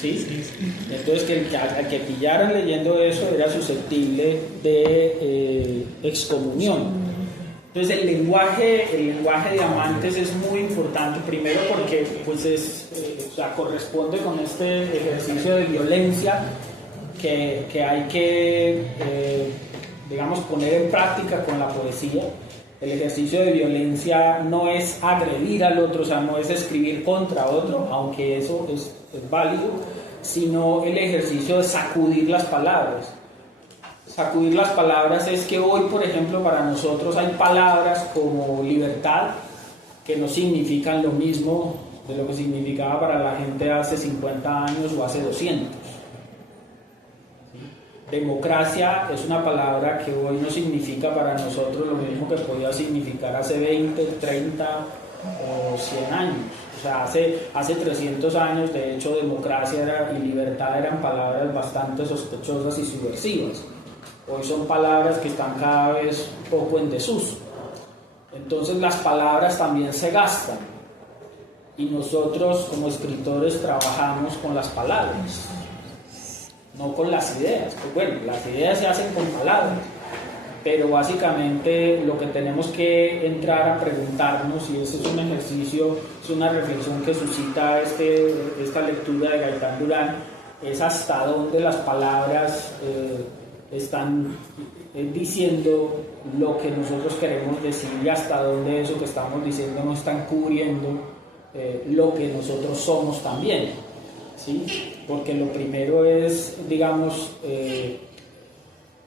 ¿sí? Entonces al que pillaran leyendo eso era susceptible de excomunión. Entonces el lenguaje de Amantes es muy importante, primero porque pues corresponde con este ejercicio de violencia que hay que digamos poner en práctica con la poesía. El ejercicio de violencia no es agredir al otro, o sea, no es escribir contra otro, aunque eso es válido, sino el ejercicio de sacudir las palabras. Sacudir las palabras es que hoy, por ejemplo, para nosotros hay palabras como libertad que no significan lo mismo de lo que significaba para la gente hace 50 años o hace 200. Democracia es una palabra que hoy no significa para nosotros lo mismo que podía significar hace 20, 30 o 100 años. O sea, hace 300 años, de hecho, democracia y libertad eran palabras bastante sospechosas y subversivas. Hoy son palabras que están cada vez poco en desuso. Entonces las palabras también se gastan. Y nosotros como escritores trabajamos con las palabras, no con las ideas. Pues bueno, las ideas se hacen con palabras, pero básicamente lo que tenemos que entrar a preguntarnos, y ese es un ejercicio, es una reflexión que suscita esta lectura de Gaitán Durán, es hasta dónde las palabras están diciendo lo que nosotros queremos decir y hasta dónde eso que estamos diciendo no está cubriendo lo que nosotros somos también. ¿sí? Porque lo primero es, digamos,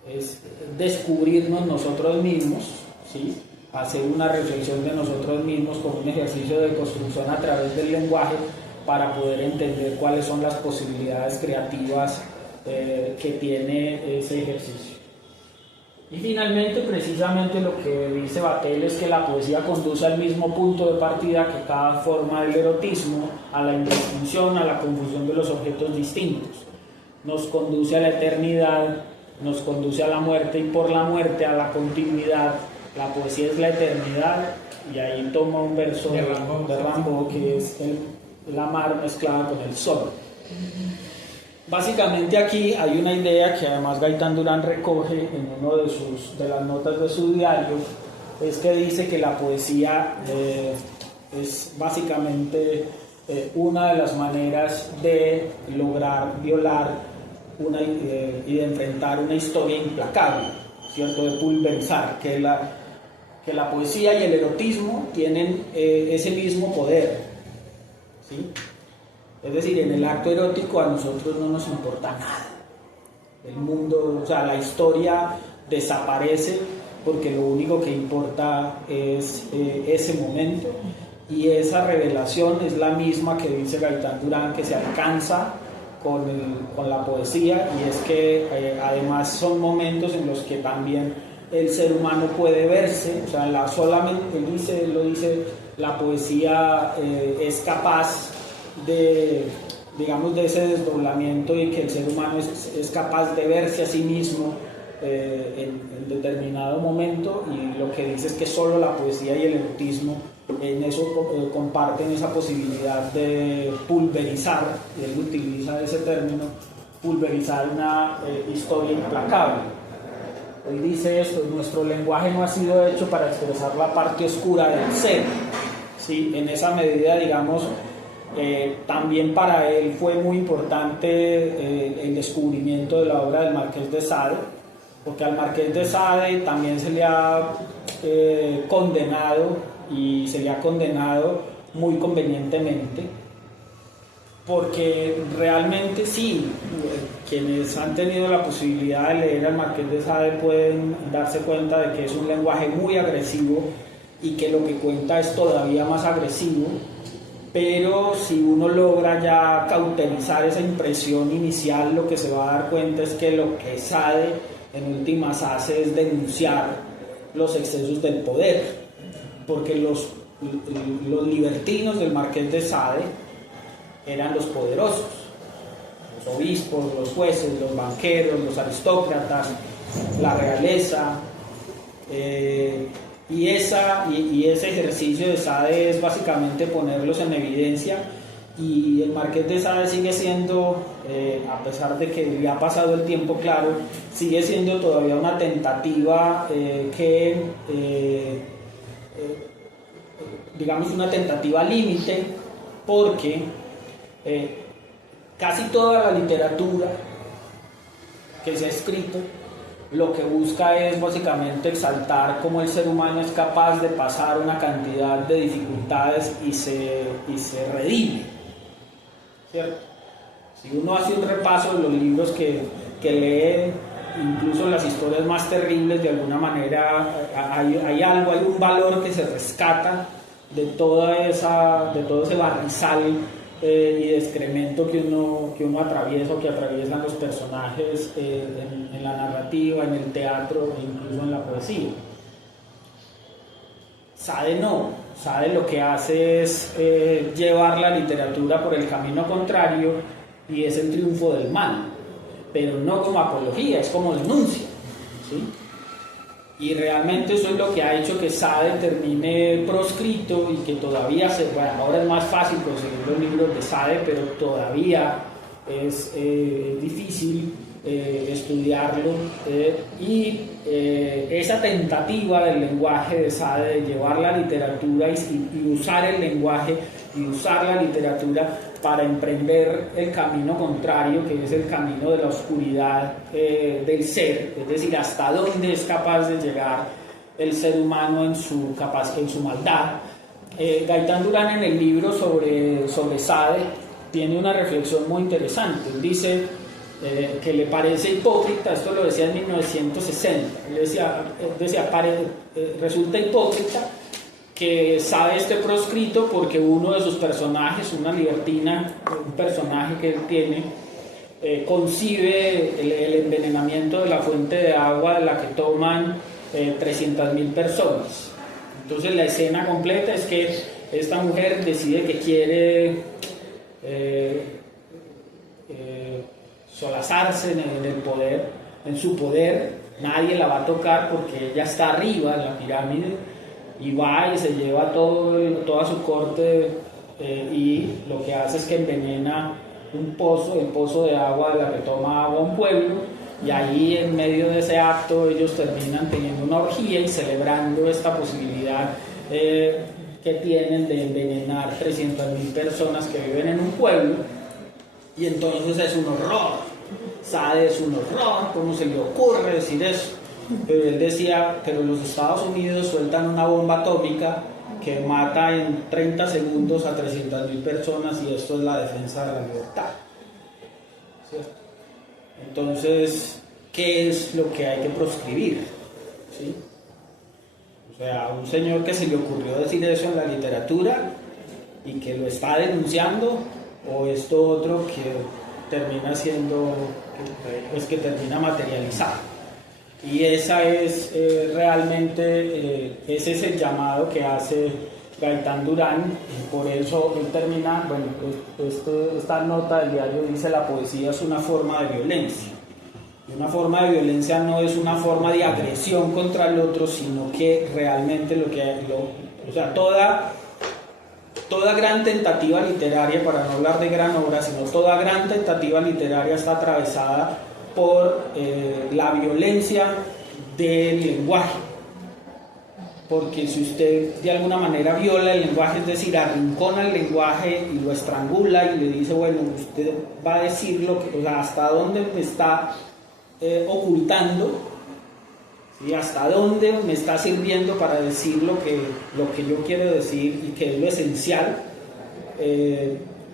es descubrirnos nosotros mismos, ¿sí? Hacer una reflexión de nosotros mismos con un ejercicio de construcción a través del lenguaje para poder entender cuáles son las posibilidades creativas que tiene ese ejercicio. Y finalmente, precisamente lo que dice Vatel es que la poesía conduce al mismo punto de partida que cada forma del erotismo, a la indistinción, a la confusión de los objetos distintos. Nos conduce a la eternidad, nos conduce a la muerte y por la muerte a la continuidad. La poesía es la eternidad, y ahí toma un verso de Rimbaud que es la mar mezclada con el sol. Básicamente aquí hay una idea que además Gaitán Durán recoge en una de las notas de su diario, es que dice que la poesía es básicamente una de las maneras de lograr violar y de enfrentar una historia implacable, ¿cierto? De pulverizar, que la poesía y el erotismo tienen ese mismo poder, ¿sí? Es decir, en el acto erótico a nosotros no nos importa nada. El mundo, o sea, la historia desaparece porque lo único que importa es ese momento, y esa revelación es la misma que dice Gaitán Durán que se alcanza con la poesía, y es que además son momentos en los que también el ser humano puede verse, o sea, solamente, él lo dice, la poesía es capaz de, digamos, de ese desdoblamiento, y que el ser humano es capaz de verse a sí mismo en determinado momento, y lo que dice es que solo la poesía y el erotismo en eso comparten esa posibilidad de pulverizar, y él utiliza ese término, pulverizar una historia implacable. Él dice esto: nuestro lenguaje no ha sido hecho para expresar la parte oscura del ser, ¿sí? En esa medida, digamos, también para él fue muy importante el descubrimiento de la obra del Marqués de Sade, porque al Marqués de Sade también se le ha condenado, y se le ha condenado muy convenientemente, porque realmente sí, quienes han tenido la posibilidad de leer al Marqués de Sade pueden darse cuenta de que es un lenguaje muy agresivo y que lo que cuenta es todavía más agresivo. Pero si uno logra ya cauterizar esa impresión inicial, lo que se va a dar cuenta es que lo que Sade en últimas hace es denunciar los excesos del poder, porque los libertinos del Marqués de Sade eran los poderosos, los obispos, los jueces, los banqueros, los aristócratas, la realeza. Y ese ejercicio de Sade es básicamente ponerlos en evidencia, y el Marqués de Sade sigue siendo, a pesar de que le ha pasado el tiempo, claro, sigue siendo todavía una tentativa digamos una tentativa límite, porque casi toda la literatura que se ha escrito lo que busca es básicamente exaltar cómo el ser humano es capaz de pasar una cantidad de dificultades y se redime, ¿cierto? Si uno hace un repaso de los libros que lee, incluso las historias más terribles, de alguna manera hay un valor que se rescata de todo ese barrizal y de excremento que uno atraviesa, o que atraviesan los personajes en la narrativa, en el teatro e incluso en la poesía. Sade no, Sade lo que hace es llevar la literatura por el camino contrario, y es el triunfo del mal, pero no como apología, es como denuncia, ¿sí? Y realmente eso es lo que ha hecho que Sade termine proscrito, y que todavía ahora es más fácil conseguir los libros de Sade, pero todavía es difícil estudiarlo, y esa tentativa del lenguaje de Sade de llevar la literatura y usar el lenguaje y usar la literatura para emprender el camino contrario, que es el camino de la oscuridad del ser, es decir, hasta dónde es capaz de llegar el ser humano en su maldad. Gaitán Durán, en el libro sobre Sade, tiene una reflexión muy interesante. Él dice que le parece hipócrita, esto lo decía en 1960, él decía resulta hipócrita que sabe este proscrito porque uno de sus personajes, una libertina, un personaje que él tiene, concibe el envenenamiento de la fuente de agua de la que toman 300.000 personas. Entonces la escena completa es que esta mujer decide que quiere solazarse en el poder, en su poder. Nadie la va a tocar porque ella está arriba en la pirámide, y va y se lleva toda su corte, y lo que hace es que envenena el pozo de agua de la que toma agua un pueblo, y ahí en medio de ese acto ellos terminan teniendo una orgía y celebrando esta posibilidad que tienen de envenenar 300.000 personas que viven en un pueblo. Y entonces es un horror, Sade es un horror, ¿cómo se le ocurre decir eso? Pero él decía, pero los Estados Unidos sueltan una bomba atómica que mata en 30 segundos a 300.000 personas, y esto es la defensa de la libertad, ¿cierto? Entonces, ¿qué es lo que hay que proscribir? ¿Sí? O sea, un señor que se le ocurrió decir eso en la literatura y que lo está denunciando, o esto otro que termina siendo, pues que termina materializado. Y esa es realmente, ese es el llamado que hace Gaitán Durán, y por eso él termina, bueno, esta nota del diario dice: la poesía es una forma de violencia. Y una forma de violencia no es una forma de agresión contra el otro, sino que realmente o sea, toda gran tentativa literaria, para no hablar de gran obra, sino toda gran tentativa literaria está atravesada por la violencia del lenguaje. Porque si usted de alguna manera viola el lenguaje, es decir, arrincona el lenguaje y lo estrangula y le dice, bueno, usted va a decir lo que, o sea, hasta dónde me está ocultando, ¿sí? Hasta dónde me está sirviendo para decir lo que yo quiero decir y que es lo esencial.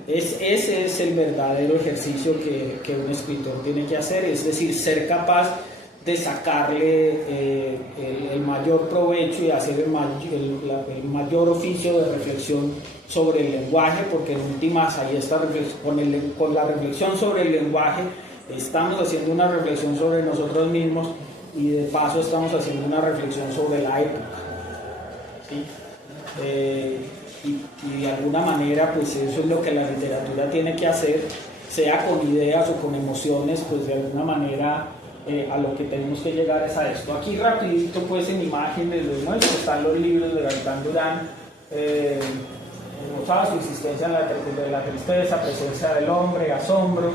Ese es el verdadero ejercicio que un escritor tiene que hacer, es decir, ser capaz de sacarle el mayor provecho y hacer el mayor oficio de reflexión sobre el lenguaje, porque en últimas ahí está, con la reflexión sobre el lenguaje estamos haciendo una reflexión sobre nosotros mismos, y de paso estamos haciendo una reflexión sobre la época, ¿sí? Y de alguna manera pues eso es lo que la literatura tiene que hacer, sea con ideas o con emociones, pues de alguna manera a lo que tenemos que llegar es a esto. Aquí rapidito pues en imágenes les muestro, están los libros de Gaitán Durán, su existencia de la tristeza, presencia del hombre, asombro,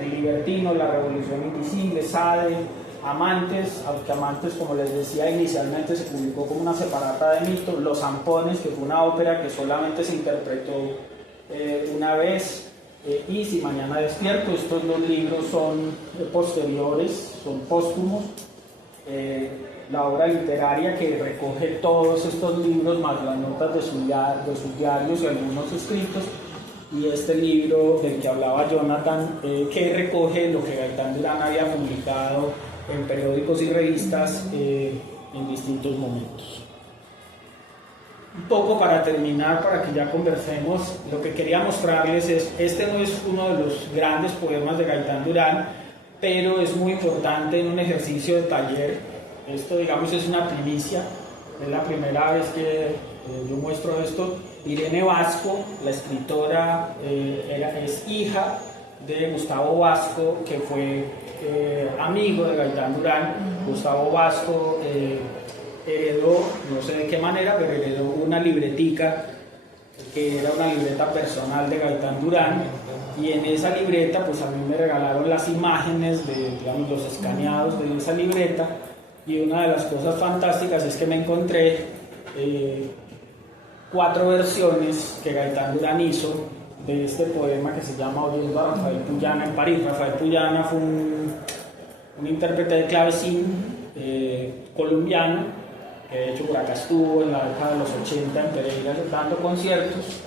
el libertino, la revolución invisible, Sade, Amantes, aunque Amantes, como les decía inicialmente, se publicó como una separata de mitos, Los Zampones, que fue una ópera que solamente se interpretó una vez, y Si mañana despierto. Estos dos libros son posteriores, son póstumos. La obra literaria que recoge todos estos libros más las notas de sus diarios y algunos escritos, y este libro del que hablaba Jonathan, que recoge lo que Gaitán Durán había publicado en periódicos y revistas en distintos momentos. Un poco para terminar, para que ya conversemos, lo que quería mostrarles es, este no es uno de los grandes poemas de Gaitán Durán, pero es muy importante en un ejercicio de taller. Esto, digamos, es una primicia, es la primera vez que yo muestro esto. Irene Vasco, la escritora, es hija de Gustavo Vasco, que fue amigo de Gaitán Durán. Gustavo Vasco heredó, no sé de qué manera, pero heredó una libretica que era una libreta personal de Gaitán Durán, y en esa libreta pues a mí me regalaron las imágenes de, digamos, los escaneados de esa libreta, y una de las cosas fantásticas es que me encontré 4 versiones que Gaitán Durán hizo de este poema que se llama Oyendo a Rafael Puyana en París. Rafael Puyana fue un intérprete de clavecín colombiano, que de hecho por acá estuvo en la década de los 80 en Pereira dando conciertos.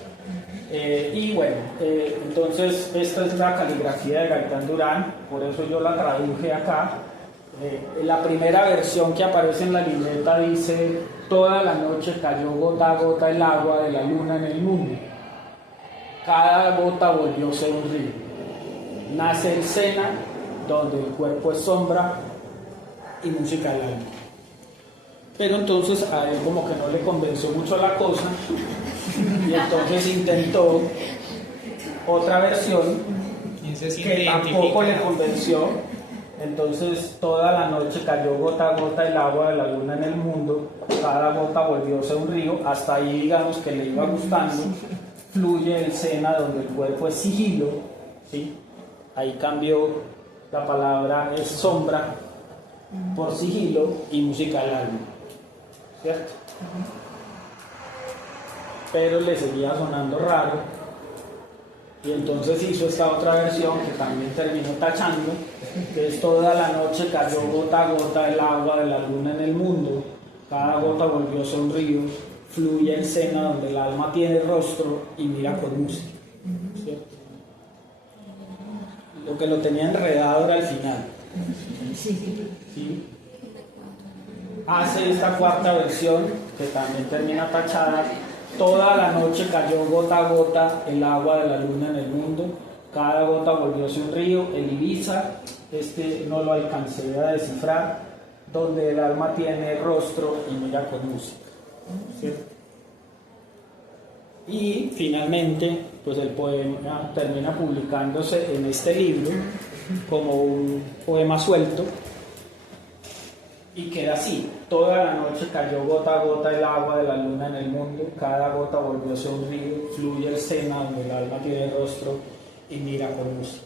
Y bueno, entonces esta es la caligrafía de Gaitán Durán, por eso yo la traduje acá. La primera versión que aparece en la libreta dice: toda la noche cayó gota a gota el agua de la luna en el mundo, cada gota volvióse un río, nace el Sena donde el cuerpo es sombra y música al alma. Pero entonces a él como que no le convenció mucho la cosa y entonces intentó otra versión que tampoco le convenció. Entonces toda la noche cayó gota a gota el agua de la luna en el mundo, cada gota volvióse un río. Hasta ahí digamos que le iba gustando. Fluye el Sena donde el cuerpo es sigilo, ¿sí? Ahí cambió la palabra, es sombra por sigilo, y música al alma, ¿cierto? Pero le seguía sonando raro y entonces hizo esta otra versión que también terminó tachando, que es: toda la noche cayó gota a gota el agua de la luna en el mundo, cada gota volvióse un río, fluye el Sena donde el alma tiene rostro y mira con música, ¿cierto? Lo que lo tenía enredado era el final. ¿Sí? Hace esta cuarta versión que también termina tachada: toda la noche cayó gota a gota el agua de la luna en el mundo, cada gota volvióse un río. El Ibiza, no lo alcancé a descifrar, donde el alma tiene rostro y mira con música, ¿cierto? Y finalmente pues el poema termina publicándose en este libro como un poema suelto y queda así: toda la noche cayó gota a gota el agua de la luna en el mundo, cada gota volvióse un río, fluye el Sena donde el alma tiene rostro y mira con música.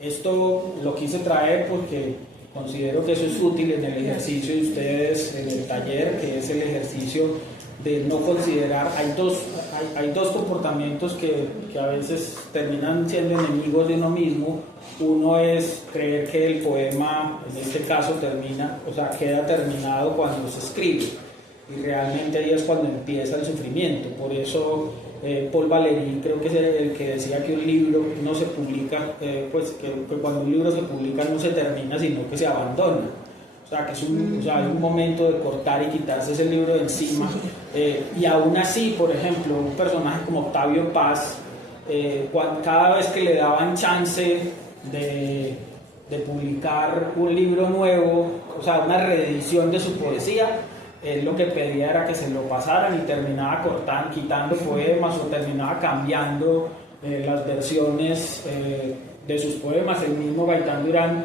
Esto lo quise traer porque considero que eso es útil en el ejercicio de ustedes en el taller, que es el ejercicio de no considerar. Hay dos comportamientos que a veces terminan siendo enemigos de uno mismo. Uno es creer que el poema, en este caso, queda terminado cuando se escribe, y realmente ahí es cuando empieza el sufrimiento. Por eso Paul Valéry creo que es el que decía que un libro no se publica, que cuando un libro se publica no se termina, sino que se abandona. O sea, que es un momento de cortar y quitarse ese libro de encima. Y aún así, por ejemplo, un personaje como Octavio Paz, cada vez que le daban chance de publicar un libro nuevo, o sea, una reedición de su poesía, él lo que pedía era que se lo pasaran, y terminaba quitando poemas, o terminaba cambiando las versiones de sus poemas. El mismo Gaitán Durán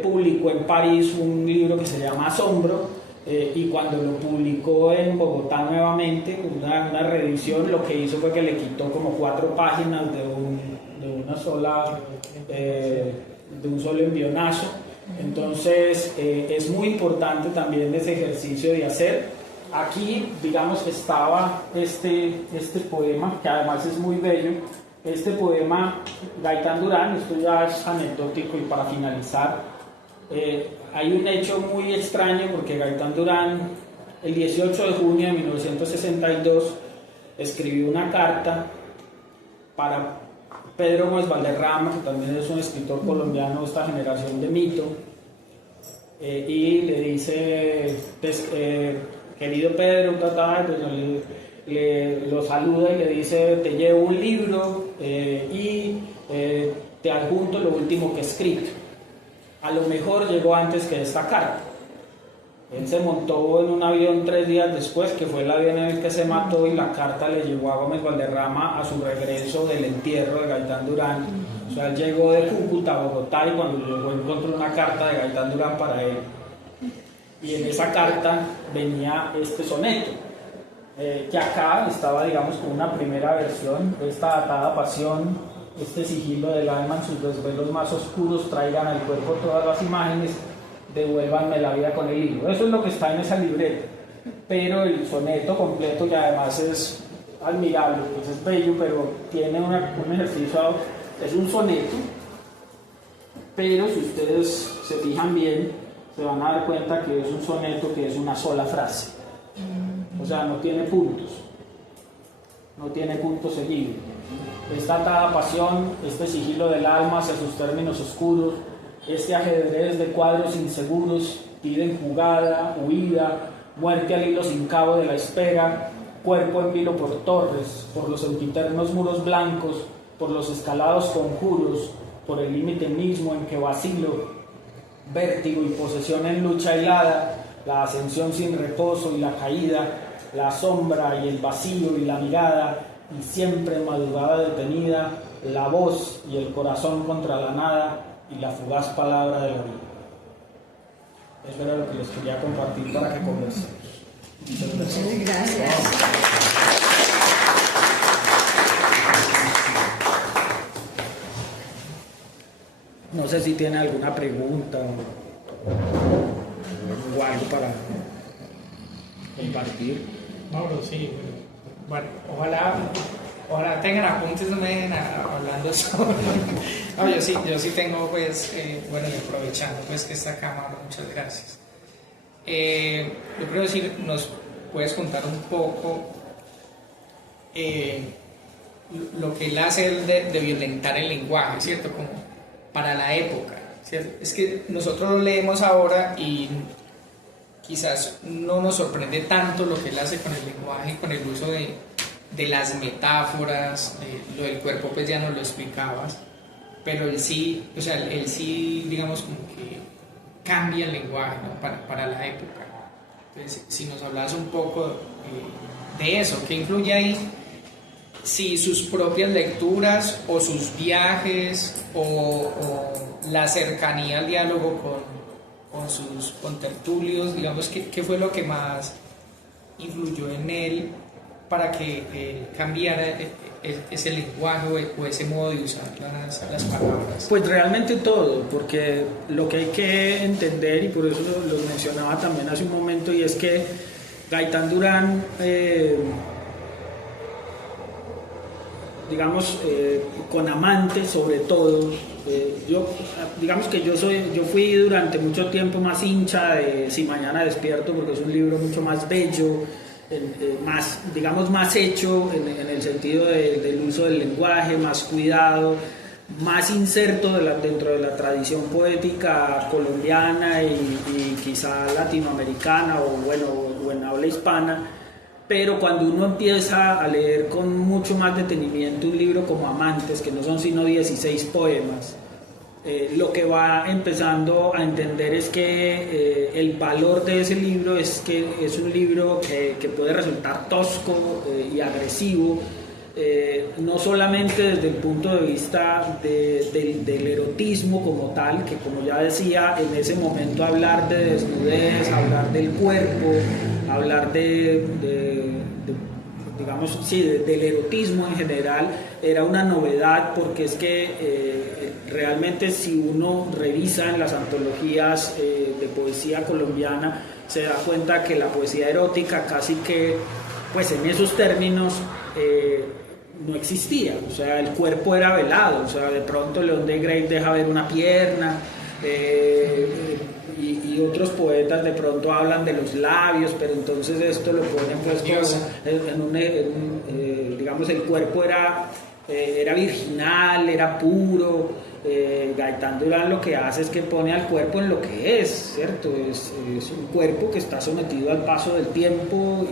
publicó en París un libro que se llama Asombro, y cuando lo publicó en Bogotá nuevamente, una reedición, lo que hizo fue que le quitó como 4 páginas de un solo envionazo. Entonces es muy importante también ese ejercicio de hacer. Aquí, digamos, estaba este poema, que además es muy bello. Este poema, Gaitán Durán, esto ya es anecdótico, y para finalizar, hay un hecho muy extraño, porque Gaitán Durán, el 18 de junio de 1962, escribió una carta para Pedro Gómez Valderrama, que también es un escritor colombiano de esta generación de mito, y le dice: querido Pedro, lo saluda y le dice: te llevo un libro y te adjunto lo último que he escrito. A lo mejor llegó antes que esta carta. Él se montó en un avión 3 días después, que fue el avión en el que se mató, y la carta le llegó a Gómez Valderrama a su regreso del entierro de Gaitán Durán. O sea, él llegó de Cúcuta a Bogotá, y cuando llegó encontró una carta de Gaitán Durán para él. Y en esa carta venía este soneto, que acá estaba, digamos, con una primera versión: esta atada pasión, este sigilo del alma en sus desvelos más oscuros, traigan al cuerpo todas las imágenes, devuélvanme la vida con el libro. Eso es lo que está en esa libreta, pero el soneto completo, que además es admirable, pues es bello, pero tiene un ejercicio, es un soneto, pero si ustedes se fijan bien, se van a dar cuenta que es un soneto que es una sola frase, o sea, no tiene puntos. no tiene punto seguido. Esta atada pasión, este sigilo del alma hacia sus términos oscuros, este ajedrez de cuadros inseguros, piden jugada, huida, muerte al hilo sin cabo de la espera, cuerpo en vilo por torres, por los sempiternos muros blancos, por los escalados conjuros, por el límite mismo en que vacilo, vértigo y posesión en lucha helada, la ascensión sin reposo y la caída, la sombra y el vacío y la mirada, y siempre en madrugada detenida, la voz y el corazón contra la nada y la fugaz palabra de la vida. Eso era lo que les quería compartir para que conversemos. Muchas gracias. No sé si tiene alguna pregunta o algo para compartir. Mauro, sí. Bueno, ojalá tengan apuntes, no me dejen hablando sobre... No, yo sí tengo, pues, bueno, y aprovechando pues que está acá, Mauro, muchas gracias. Yo creo decir, nos puedes contar un poco lo que él hace de violentar el lenguaje, ¿cierto? Como para la época, ¿cierto? Es que nosotros lo leemos ahora y quizás no nos sorprende tanto lo que él hace con el lenguaje, con el uso de las metáforas, lo del cuerpo pues ya nos lo explicabas, pero él sí, o sea, él sí, digamos, como que cambia el lenguaje, ¿no? para la época. Entonces, si nos hablas un poco de eso, ¿qué influye ahí? Si sus propias lecturas o sus viajes o la cercanía al diálogo con sus contertulios, digamos, ¿qué fue lo que más influyó en él para que cambiara ese lenguaje o ese modo de usar las palabras? Pues realmente todo, porque lo que hay que entender, y por eso lo mencionaba también hace un momento, y es que Gaitán Durán, digamos, con Amantes sobre todo, digamos que yo fui durante mucho tiempo más hincha de Si Mañana Despierto, porque es un libro mucho más bello, más hecho en el sentido del uso del lenguaje, más cuidado, más inserto dentro de la tradición poética colombiana y quizá latinoamericana o en habla hispana. Pero cuando uno empieza a leer con mucho más detenimiento un libro como Amantes, que no son sino 16 poemas, lo que va empezando a entender es que el valor de ese libro es que es un libro que puede resultar tosco y agresivo, no solamente desde el punto de vista del erotismo como tal, que como ya decía, en ese momento hablar de desnudez, hablar del cuerpo, hablar digamos, sí, del erotismo en general, era una novedad, porque es que realmente si uno revisa en las antologías de poesía colombiana, se da cuenta que la poesía erótica casi que, pues en esos términos, no existía. O sea, el cuerpo era velado, o sea, de pronto León de Grave deja ver una pierna, y otros poetas de pronto hablan de los labios, pero entonces esto lo ponen pues como digamos, el cuerpo era virginal, era puro. Gaitán Durán lo que hace es que pone al cuerpo en lo que es, ¿cierto? Es un cuerpo que está sometido al paso del tiempo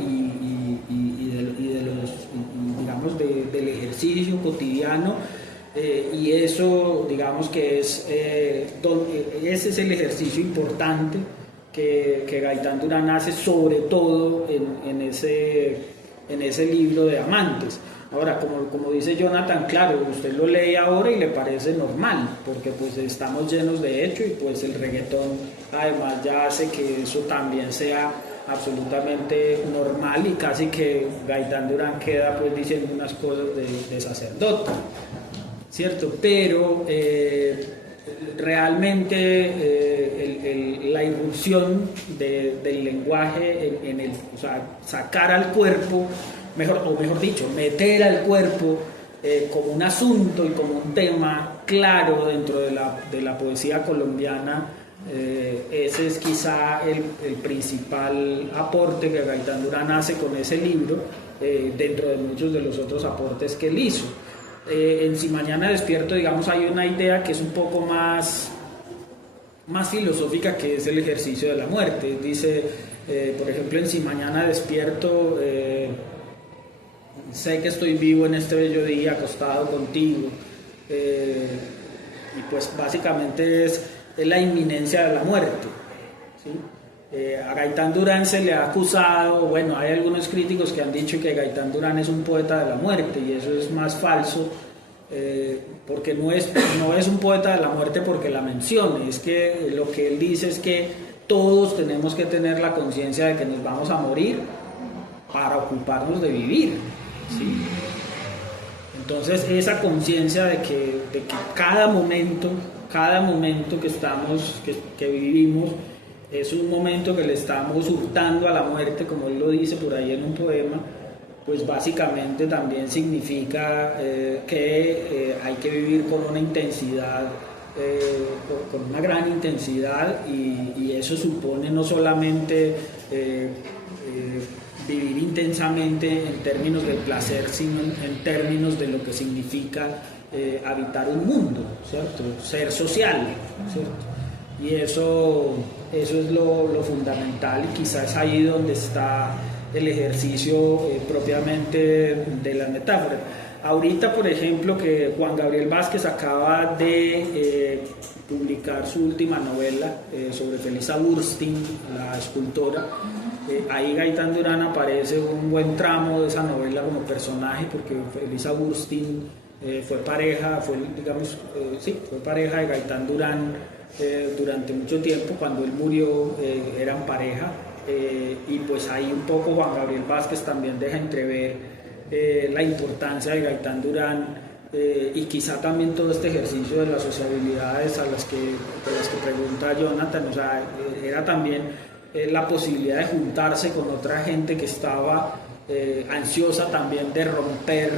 digamos, del ejercicio cotidiano. Y eso, digamos que ese es el ejercicio importante que Gaitán Durán hace, sobre todo en ese libro de Amantes. Ahora, como dice Jonathan, claro, usted lo lee ahora y le parece normal, porque pues estamos llenos de hecho, y pues el reggaetón además ya hace que eso también sea absolutamente normal, y casi que Gaitán Durán queda pues diciendo unas cosas de sacerdote, ¿cierto? Pero realmente la irrupción del lenguaje o sea, sacar al cuerpo, mejor dicho, meter al cuerpo como un asunto y como un tema claro dentro de la poesía colombiana, ese es quizá el principal aporte que Gaitán Durán hace con ese libro. dentro de muchos de los otros aportes que él hizo. En Si Mañana Despierto, digamos, hay una idea que es un poco más filosófica, que es el ejercicio de la muerte. Dice, por ejemplo, en Si Mañana Despierto, sé que estoy vivo en este bello día acostado contigo, y pues básicamente es la inminencia de la muerte, ¿sí? A Gaitán Durán se le ha acusado, bueno, hay algunos críticos que han dicho que Gaitán Durán es un poeta de la muerte, y eso es más falso, porque no es un poeta de la muerte porque la mencione, es que lo que él dice es que todos tenemos que tener la conciencia de que nos vamos a morir para ocuparnos de vivir, ¿sí? Entonces esa conciencia de que cada momento que vivimos es un momento que le estamos hurtando a la muerte, como él lo dice por ahí en un poema, pues básicamente también significa que hay que vivir con una intensidad, con una gran intensidad, y eso supone no solamente vivir intensamente en términos del placer, sino en términos de lo que significa habitar un mundo, ¿cierto? Ser social, ¿cierto? Y eso es lo fundamental, y quizás ahí donde está el ejercicio propiamente de la metáfora. Ahorita, por ejemplo, que Juan Gabriel Vázquez acaba de publicar su última novela sobre Felisa Burstyn, la escultora, ahí Gaitán Durán aparece un buen tramo de esa novela como personaje, porque Felisa Burstyn fue pareja de Gaitán Durán durante mucho tiempo. Cuando él murió eran pareja, y pues ahí un poco Juan Gabriel Vázquez también deja entrever la importancia de Gaitán Durán, y quizá también todo este ejercicio de las sociabilidades de las que pregunta Jonathan, o sea, era también la posibilidad de juntarse con otra gente que estaba ansiosa también de romper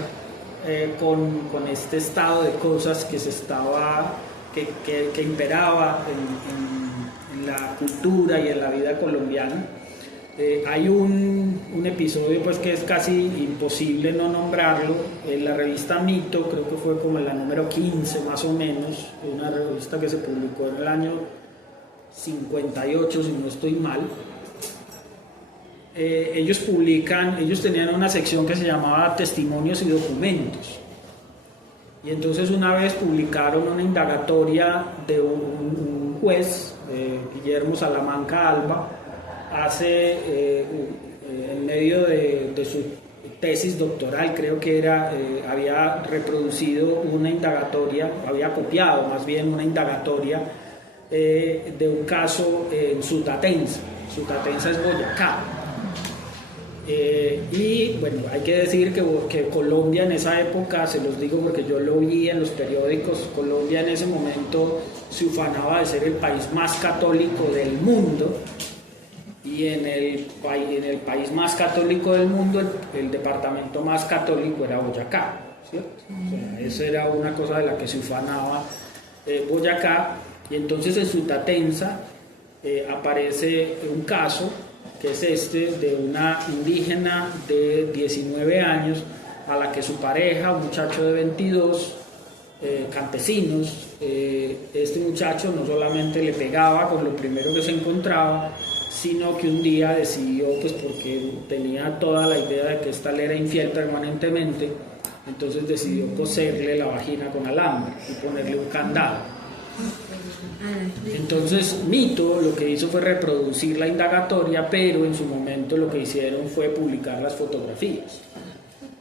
con este estado de cosas que imperaba en la cultura y en la vida colombiana. Hay un episodio pues que es casi imposible no nombrarlo, en la revista Mito, creo que fue como en la número 15 más o menos, una revista que se publicó en el año 58, si no estoy mal. Ellos tenían una sección que se llamaba Testimonios y Documentos, y entonces una vez publicaron una indagatoria de un juez, Guillermo Salamanca Alba, en medio de su tesis doctoral, creo que había reproducido una indagatoria, había copiado más bien una indagatoria de un caso en Sutatensa. Sutatensa es Boyacá. Y bueno, hay que decir que Colombia en esa época, se los digo porque yo lo vi en los periódicos, Colombia en ese momento se ufanaba de ser el país más católico del mundo, y en el país más católico del mundo, el departamento más católico era Boyacá, ¿cierto? O sea, eso era una cosa de la que se ufanaba Boyacá. Y entonces en Sutatensa aparece un caso, que es de una indígena de 19 años a la que su pareja, un muchacho de 22, campesinos, este muchacho no solamente le pegaba con lo primero que se encontraba, sino que un día decidió, pues porque tenía toda la idea de que esta le era infiel permanentemente, entonces decidió coserle la vagina con alambre y ponerle un candado. Entonces Mito lo que hizo fue reproducir la indagatoria, pero en su momento lo que hicieron fue publicar las fotografías.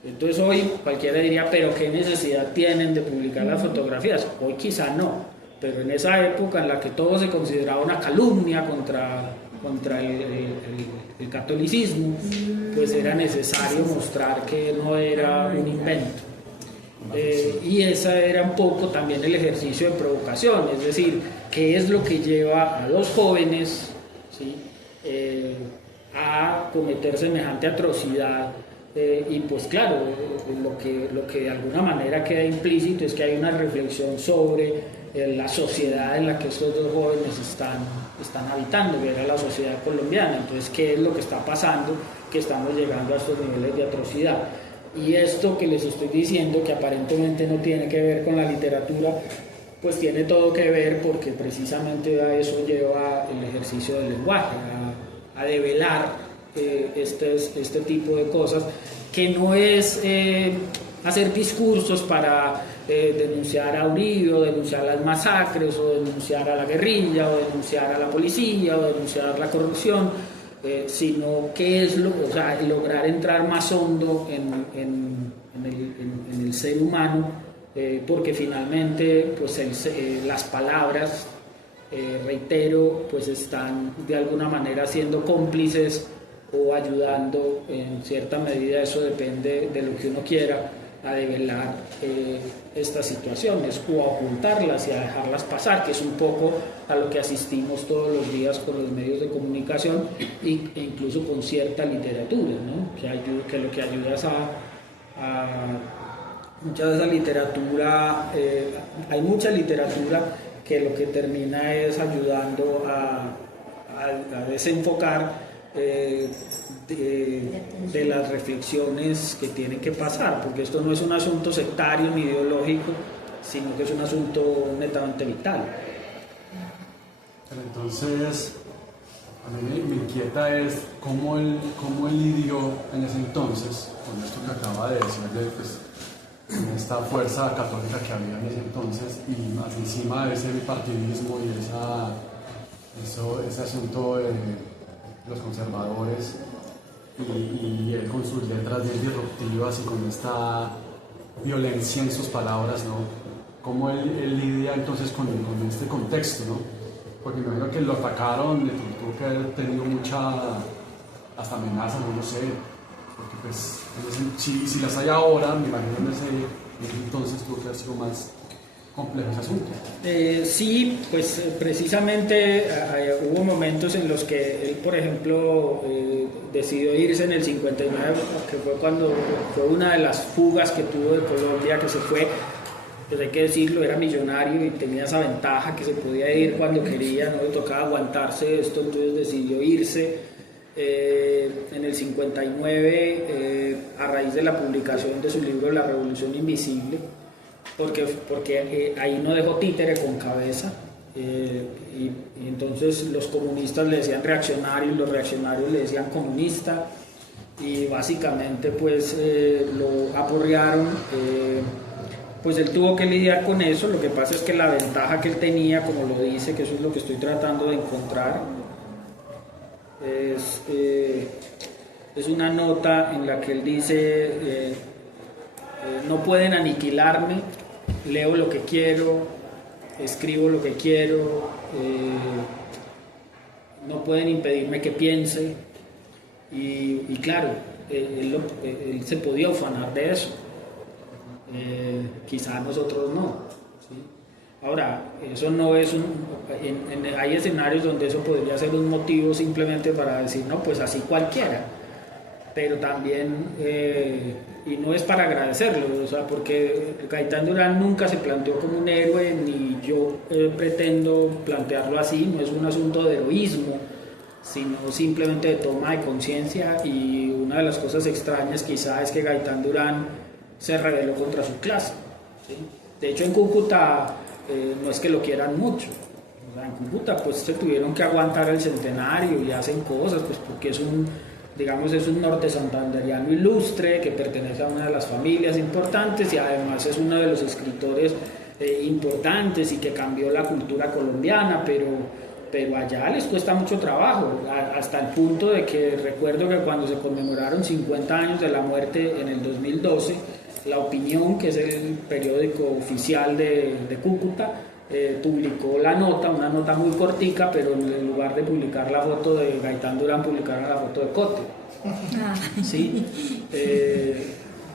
Entonces hoy cualquiera diría, pero ¿qué necesidad tienen de publicar las fotografías? Hoy quizá no, pero en esa época en la que todo se consideraba una calumnia contra el catolicismo, pues era necesario mostrar que no era un invento. Y ese era un poco también el ejercicio de provocación, es decir, qué es lo que lleva a dos jóvenes, ¿sí?, a cometer semejante atrocidad. Y pues claro, lo que de alguna manera queda implícito es que hay una reflexión sobre la sociedad en la que estos dos jóvenes están habitando, que era la sociedad colombiana. Entonces, ¿qué es lo que está pasando que estamos llegando a estos niveles de atrocidad. Y esto que les estoy diciendo, que aparentemente no tiene que ver con la literatura, pues tiene todo que ver, porque precisamente a eso lleva el ejercicio del lenguaje, a develar este tipo de cosas, que no es hacer discursos para denunciar a Uribe, o denunciar las masacres, o denunciar a la guerrilla, o denunciar a la policía, o denunciar la corrupción, sino que es lograr entrar más hondo en el ser humano, porque finalmente pues las palabras, reitero, pues están de alguna manera siendo cómplices o ayudando en cierta medida, eso depende de lo que uno quiera, a develar estas situaciones o a ocultarlas y a dejarlas pasar, que es un poco a lo que asistimos todos los días con los medios de comunicación e incluso con cierta literatura, ¿no? que lo que ayuda es mucha de esa literatura, hay mucha literatura que lo que termina es ayudando a desenfocar de las reflexiones que tienen que pasar, porque esto no es un asunto sectario ni ideológico, sino que es un asunto netamente vital. Pero entonces, a mí me inquieta es cómo él lidió en ese entonces con esto que acaba de decirle, pues, con esta fuerza católica que había en ese entonces, y más encima de ese bipartidismo y ese asunto de los conservadores, y él con sus letras bien disruptivas y con esta violencia en sus palabras, ¿no? ¿Cómo él lidia entonces con este contexto, ¿no? Porque me imagino que lo atacaron, tuvo que haber tenido hasta amenazas, no lo sé, porque pues si las hay ahora, me imagino en ese entonces tuvo que haber sido más complejo ese asunto. Sí, pues precisamente hubo momentos en los que él, por ejemplo, decidió irse en el 59, que fue cuando fue una de las fugas que tuvo de Colombia, que se fue, pues hay que decirlo, era millonario y tenía esa ventaja que se podía ir cuando quería, no le tocaba aguantarse esto, entonces decidió irse en el 59 a raíz de la publicación de su libro La Revolución Invisible, porque ahí no dejó títere con cabeza, y entonces los comunistas le decían reaccionario y los reaccionarios le decían comunista, y básicamente pues lo apurrearon. Pues él tuvo que lidiar con eso. Lo que pasa es que la ventaja que él tenía, como lo dice, que eso es lo que estoy tratando de encontrar, es una nota en la que él dice: no pueden aniquilarme, leo lo que quiero, escribo lo que quiero, no pueden impedirme que piense. Y claro, él se podía ufanar de eso. Quizás nosotros no, ¿sí? Ahora, eso no es hay escenarios donde eso podría ser un motivo simplemente para decir, no, pues así cualquiera, pero también, y no es para agradecerlo, o sea, porque Gaitán Durán nunca se planteó como un héroe, ni yo pretendo plantearlo así, no es un asunto de heroísmo, sino simplemente de toma de conciencia. Y una de las cosas extrañas quizá es que Gaitán Durán se rebeló contra su clase, ¿sí? De hecho, en Cúcuta no es que lo quieran mucho, o sea, en Cúcuta pues se tuvieron que aguantar el centenario y hacen cosas, pues porque es un norte santanderiano ilustre que pertenece a una de las familias importantes y además es uno de los escritores importantes y que cambió la cultura colombiana, pero allá les cuesta mucho trabajo, hasta el punto de que recuerdo que cuando se conmemoraron 50 años de la muerte en el 2012, La Opinión, que es el periódico oficial de Cúcuta, publicó una nota muy cortica, pero en lugar de publicar la foto de Gaitán Durán, publicaron la foto de Cote. ¿Sí?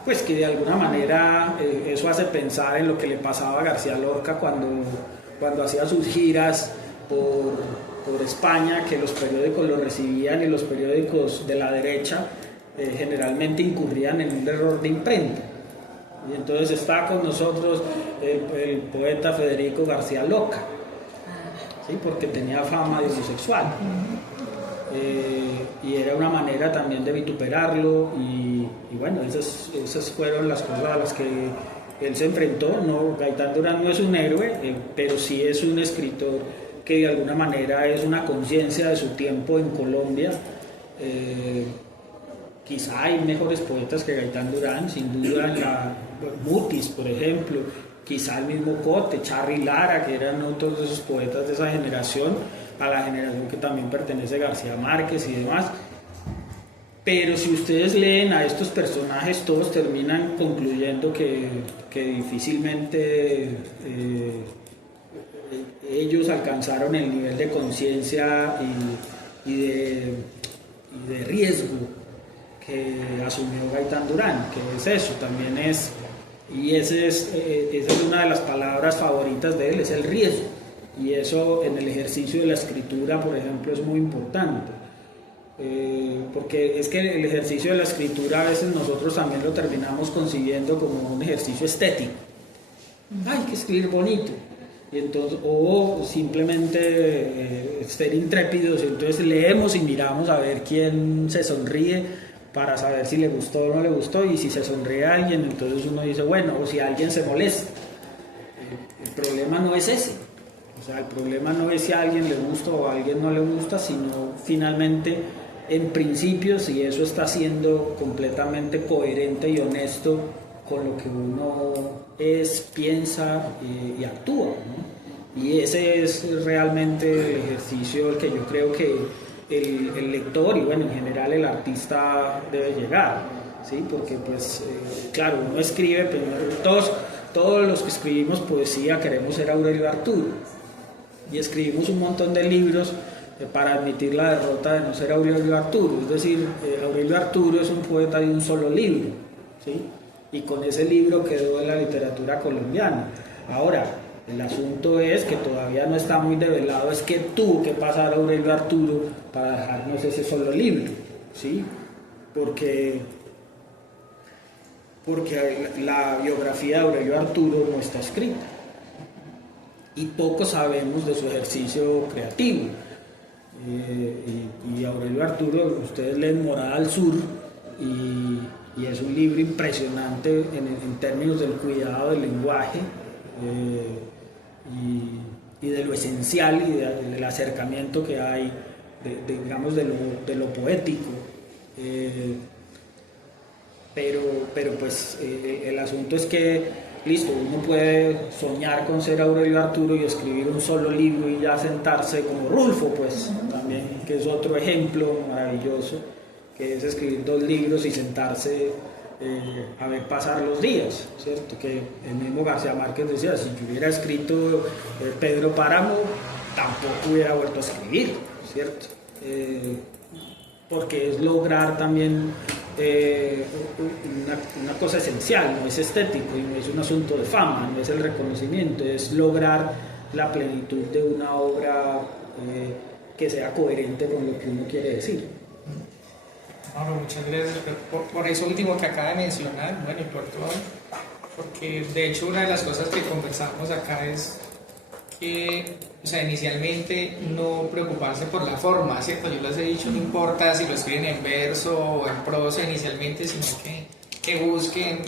Pues que de alguna manera eso hace pensar en lo que le pasaba a García Lorca cuando hacía sus giras por España, que los periódicos lo recibían y los periódicos de la derecha generalmente incurrían en un error de imprenta. Y entonces está con nosotros el poeta Federico García Lorca, ¿sí? Porque tenía fama de homosexual. y era una manera también de vituperarlo y bueno, esas fueron las cosas a las que él se enfrentó. No, Gaitán Durán no es un héroe, pero sí es un escritor que de alguna manera es una conciencia de su tiempo en Colombia. Quizá hay mejores poetas que Gaitán Durán, sin duda, Mutis, por ejemplo, quizá el mismo Cote, Charly Lara, que eran otros de esos poetas de esa generación, a la generación que también pertenece a García Márquez y demás. Pero si ustedes leen a estos personajes, todos terminan concluyendo que difícilmente ellos alcanzaron el nivel de conciencia y de riesgo que asumió Gaitán Durán, que es eso, también es, y esa es una de las palabras favoritas de él, es el riesgo, y eso en el ejercicio de la escritura, por ejemplo, es muy importante. Porque es que el ejercicio de la escritura a veces nosotros también lo terminamos concibiendo como un ejercicio estético. Hay que escribir bonito, y entonces, o simplemente ser intrépidos, entonces leemos y miramos a ver quién se sonríe para saber si le gustó o no le gustó, y si se sonríe a alguien, entonces uno dice, bueno, o si alguien se molesta. El problema no es ese, o sea, el problema no es si a alguien le gusta o a alguien no le gusta, sino finalmente, en principio, si eso está siendo completamente coherente y honesto con lo que uno es, piensa y actúa, ¿no? Y ese es realmente el ejercicio al que yo creo que el lector y bueno, en general el artista debe llegar, ¿sí? Porque pues, claro, uno escribe, pero todos los que escribimos poesía queremos ser Aurelio Arturo, y escribimos un montón de libros para admitir la derrota de no ser Aurelio Arturo. Es decir, Aurelio Arturo es un poeta de un solo libro, ¿sí? Y con ese libro quedó en la literatura colombiana. Ahora, el asunto es que todavía no está muy develado, es que tuvo que pasar Aurelio Arturo para dejarnos ese solo libro, ¿sí? Porque la biografía de Aurelio Arturo no está escrita y poco sabemos de su ejercicio creativo. Y Aurelio Arturo, ustedes leen Morada al Sur y es un libro impresionante en términos del cuidado del lenguaje y de lo esencial y del acercamiento que hay digamos de lo poético, pero pues el asunto es que listo, uno puede soñar con ser Aurelio Arturo y escribir un solo libro y ya sentarse como Rulfo, pues también, que es otro ejemplo maravilloso, que es escribir 2 libros y sentarse a ver pasar los días, ¿cierto? Que el mismo García Márquez decía, si yo hubiera escrito Pedro Páramo, tampoco hubiera vuelto a escribir, ¿cierto? Porque es lograr también una cosa esencial, no es estético y no es un asunto de fama, no es el reconocimiento, es lograr la plenitud de una obra que sea coherente con lo que uno quiere decir. Bueno, muchas gracias por eso último que acaba de mencionar, bueno, y por todo, porque de hecho una de las cosas que conversamos acá es que, o sea, inicialmente no preocuparse por la forma, ¿cierto? Yo les he dicho, no importa si lo escriben en verso o en prosa inicialmente, sino que busquen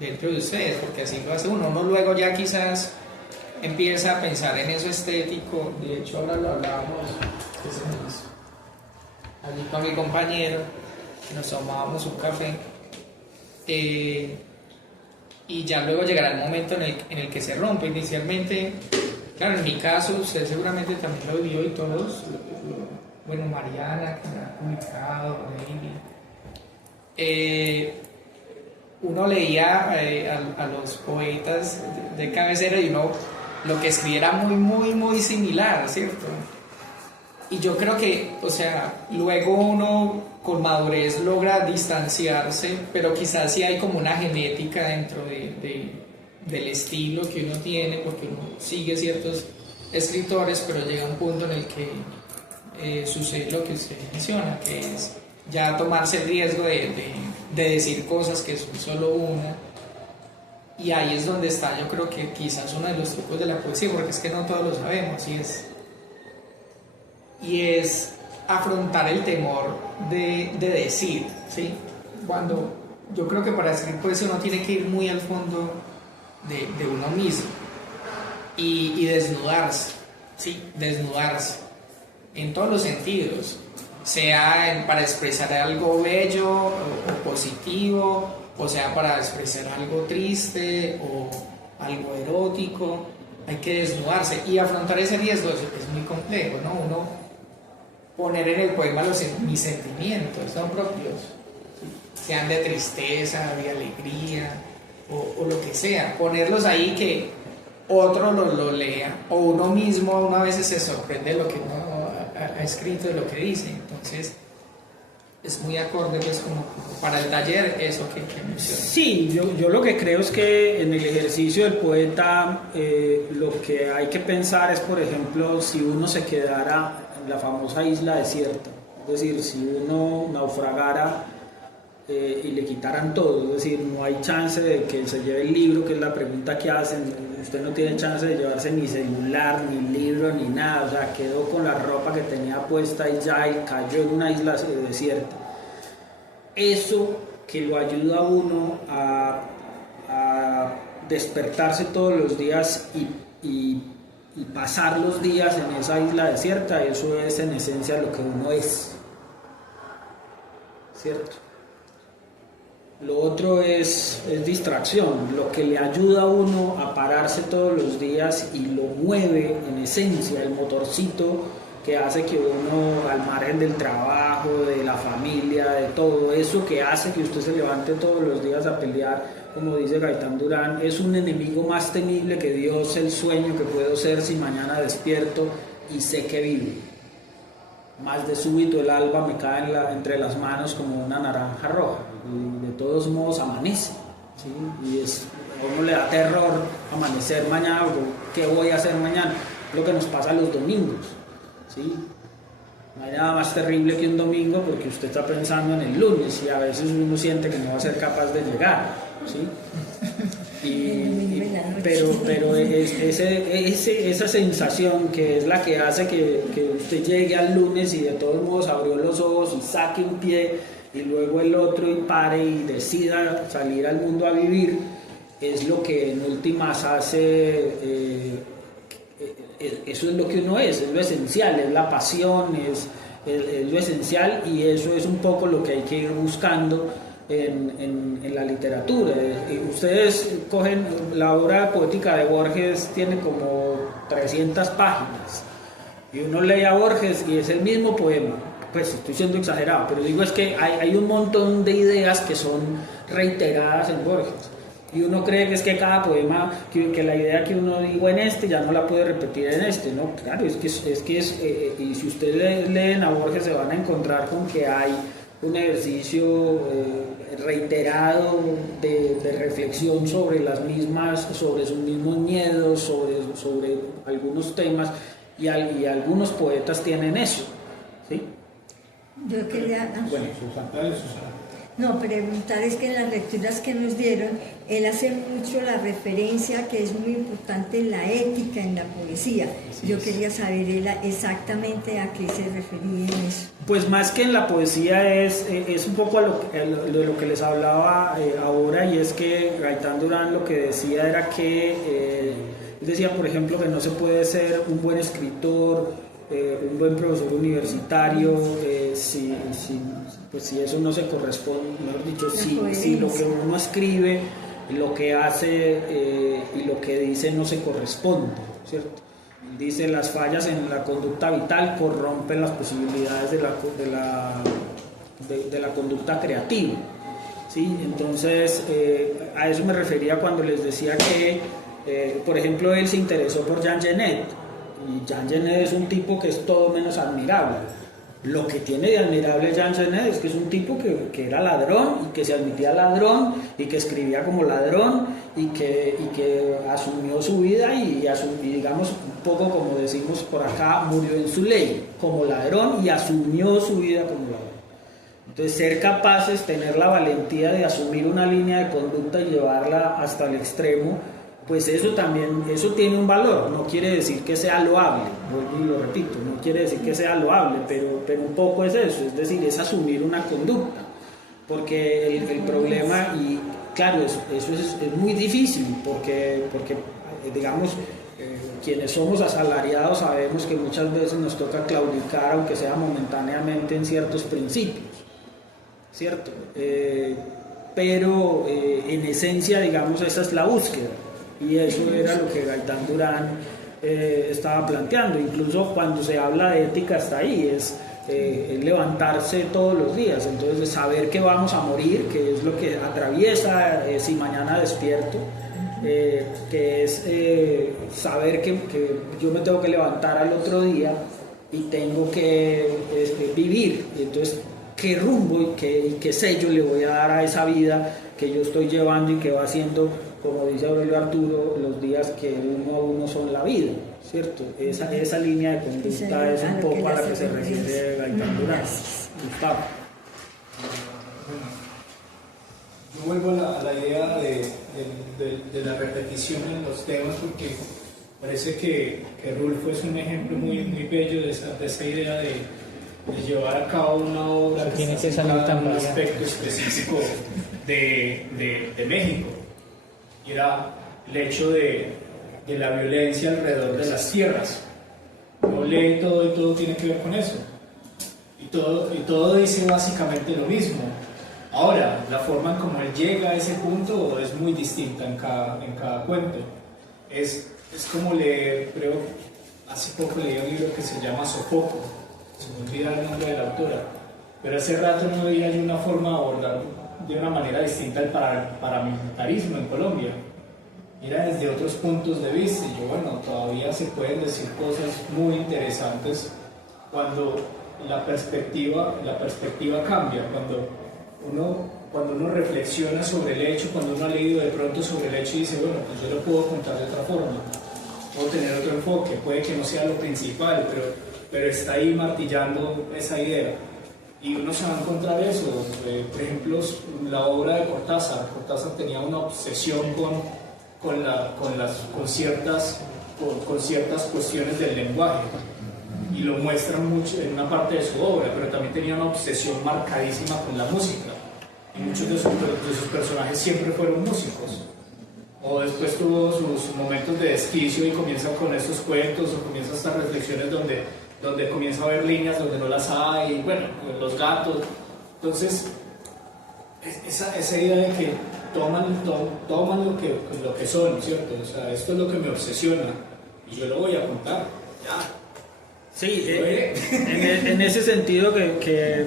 dentro de ustedes, porque así lo hace uno. Uno luego ya quizás empieza a pensar en eso estético. De hecho, ahora lo hablábamos allí con mi compañero, que nos tomábamos un café. Y ya luego llegará el momento en el que se rompe. Inicialmente, claro, en mi caso, usted seguramente también lo vio y todos, bueno, Mariana, que me ha publicado, Lady, uno leía a los poetas de cabecera y uno lo que escribía era muy similar, ¿cierto? Y yo creo que, o sea, luego uno con madurez logra distanciarse, pero quizás sí hay como una genética dentro del estilo que uno tiene, porque uno sigue ciertos escritores, pero llega un punto en el que sucede lo que usted menciona, que es ya tomarse el riesgo de decir cosas que son solo una. Y ahí es donde está, yo creo que quizás uno de los trucos de la poesía, porque es que no todos lo sabemos, y es afrontar el temor de decir, ¿sí? Cuando yo creo que para escribir poesía uno tiene que ir muy al fondo de uno mismo y desnudarse, ¿sí? Desnudarse en todos los sentidos, sea para expresar algo bello o positivo, o sea para expresar algo triste o algo erótico. Hay que desnudarse y afrontar ese riesgo es muy complejo, ¿no? Uno poner en el poema mis sentimientos, son propios, sean de tristeza, de alegría o lo que sea, ponerlos ahí que otro lo lea o uno mismo una vez se sorprende de lo que uno ha escrito, de lo que dice. Entonces es muy acorde pues como para el taller eso que mencioné. Sí, yo lo que creo es que en el ejercicio del poeta lo que hay que pensar es, por ejemplo, si uno se quedara en la famosa isla desierta, es decir, si uno naufragara y le quitaran todo, es decir, no hay chance de que se lleve el libro, que es la pregunta que hacen, usted no tiene chance de llevarse ni celular, ni libro, ni nada, o sea, quedó con la ropa que tenía puesta y ya, y cayó en una isla desierta. Eso que lo ayuda a uno a despertarse todos los días y pasar los días en esa isla desierta, eso es en esencia lo que uno es, ¿cierto? Lo otro es distracción, lo que le ayuda a uno a pararse todos los días y lo mueve en esencia, el motorcito que hace que uno, al margen del trabajo, de la familia, de todo eso que hace que usted se levante todos los días a pelear, como dice Gaitán Durán, es un enemigo más temible que Dios, el sueño que puedo ser si mañana despierto y sé que vivo. Más de súbito el alba me cae entre las manos como una naranja roja y de todos modos amanece, ¿sí? Y a uno le da terror amanecer mañana, ¿qué voy a hacer mañana? Lo que nos pasa los domingos, ¿sí? No hay nada más terrible que un domingo porque usted está pensando en el lunes y a veces uno siente que no va a ser capaz de llegar, ¿sí? Pero esa sensación que es la que hace que usted llegue al lunes y de todos modos abrió los ojos y saque un pie y luego el otro y pare y decida salir al mundo a vivir, es lo que en últimas hace, eso es lo que uno es lo esencial, es la pasión, es lo esencial, y eso es un poco lo que hay que ir buscando en la literatura. Ustedes cogen la obra poética de Borges, tiene como 300 páginas y uno lee a Borges y es el mismo poema, pues estoy siendo exagerado, pero digo es que hay un montón de ideas que son reiteradas en Borges y uno cree que es que cada poema, que la idea que uno dijo en este ya no la puede repetir en este, no, claro, y si ustedes leen a Borges se van a encontrar con que hay un ejercicio reiterado de reflexión sobre sobre sus mismos miedos, sobre algunos temas, y algunos poetas tienen eso, ¿sí? Yo quería... Bueno, Susana. No, preguntar es que en las lecturas que nos dieron, él hace mucho la referencia que es muy importante en la ética, en la poesía. Yo quería saber él exactamente a qué se refería en eso. Pues más que en la poesía es un poco de lo que les hablaba ahora, y es que Gaitán Durán lo que decía era que, él decía por ejemplo que no se puede ser un buen escritor, un buen profesor universitario, si eso no se corresponde, mejor dicho, si lo que uno escribe, lo que hace y lo que dice no se corresponde, ¿cierto? Dice, las fallas en la conducta vital corrompen las posibilidades de la conducta creativa, ¿sí? Entonces, a eso me refería cuando les decía que, por ejemplo, él se interesó por Jean Genet, y Jean Genet es un tipo que es todo menos admirable. Lo que tiene de admirable Jean Genet es que es un tipo que era ladrón y que se admitía ladrón y que escribía como ladrón y que asumió su vida y digamos un poco como decimos por acá, murió en su ley como ladrón y asumió su vida como ladrón. Entonces ser capaces, tener la valentía de asumir una línea de conducta y llevarla hasta el extremo, pues eso también, eso tiene un valor, no quiere decir que sea loable, vuelvo y lo repito, no quiere decir que sea loable, pero un poco es eso, es decir, es asumir una conducta, porque el problema, y claro, eso es muy difícil, porque digamos, quienes somos asalariados sabemos que muchas veces nos toca claudicar, aunque sea momentáneamente, en ciertos principios, ¿cierto? Pero en esencia, digamos, esa es la búsqueda, y eso era lo que Gaitán Durán estaba planteando. Incluso cuando se habla de ética hasta ahí, es levantarse todos los días, entonces saber que vamos a morir, que es lo que atraviesa si mañana despierto, que es saber que yo me tengo que levantar al otro día y tengo que vivir, y entonces qué rumbo y qué sello le voy a dar a esa vida que yo estoy llevando y que va haciendo, como dice Aurelio Arturo, los días que uno a uno son la vida, ¿cierto? Esa línea de conducta es un poco a la que se refiere Gaitán Durán. Gustavo. Yo vuelvo a la idea de la repetición en los temas, porque parece que Rulfo es un ejemplo muy, muy bello de esa idea de llevar a cabo una obra que tiene que está salir tan en un variado. aspecto específico de México, y era el hecho de la violencia alrededor de las tierras. Lo lee todo y todo tiene que ver con eso, y todo dice básicamente lo mismo. Ahora, la forma en cómo él llega a ese punto es muy distinta en cada cuento. Es como leer, creo, hace poco leí un libro que se llama Sofoco, se me olvida el nombre de la autora, pero hace rato no veía yo una forma de abordar de una manera distinta el paramilitarismo en Colombia. Era desde otros puntos de vista, y yo, bueno, todavía se pueden decir cosas muy interesantes cuando la perspectiva cambia, cuando uno reflexiona sobre el hecho, cuando uno ha leído de pronto sobre el hecho y dice, bueno, pues yo lo puedo contar de otra forma, puedo tener otro enfoque, puede que no sea lo principal, pero está ahí martillando esa idea, y uno se va a encontrar eso. Por ejemplo, la obra de Cortázar tenía una obsesión con ciertas cuestiones del lenguaje, y lo muestran mucho en una parte de su obra, pero también tenía una obsesión marcadísima con la música, y muchos de sus personajes siempre fueron músicos, o después tuvo sus momentos de desquicio y comienza con estos cuentos, o comienza estas reflexiones donde comienza a ver líneas donde no las hay, bueno, los gatos. Entonces, esa idea de que toman lo que son, ¿cierto? O sea, esto es lo que me obsesiona, y yo lo voy a contar, ya. Sí, en ese sentido que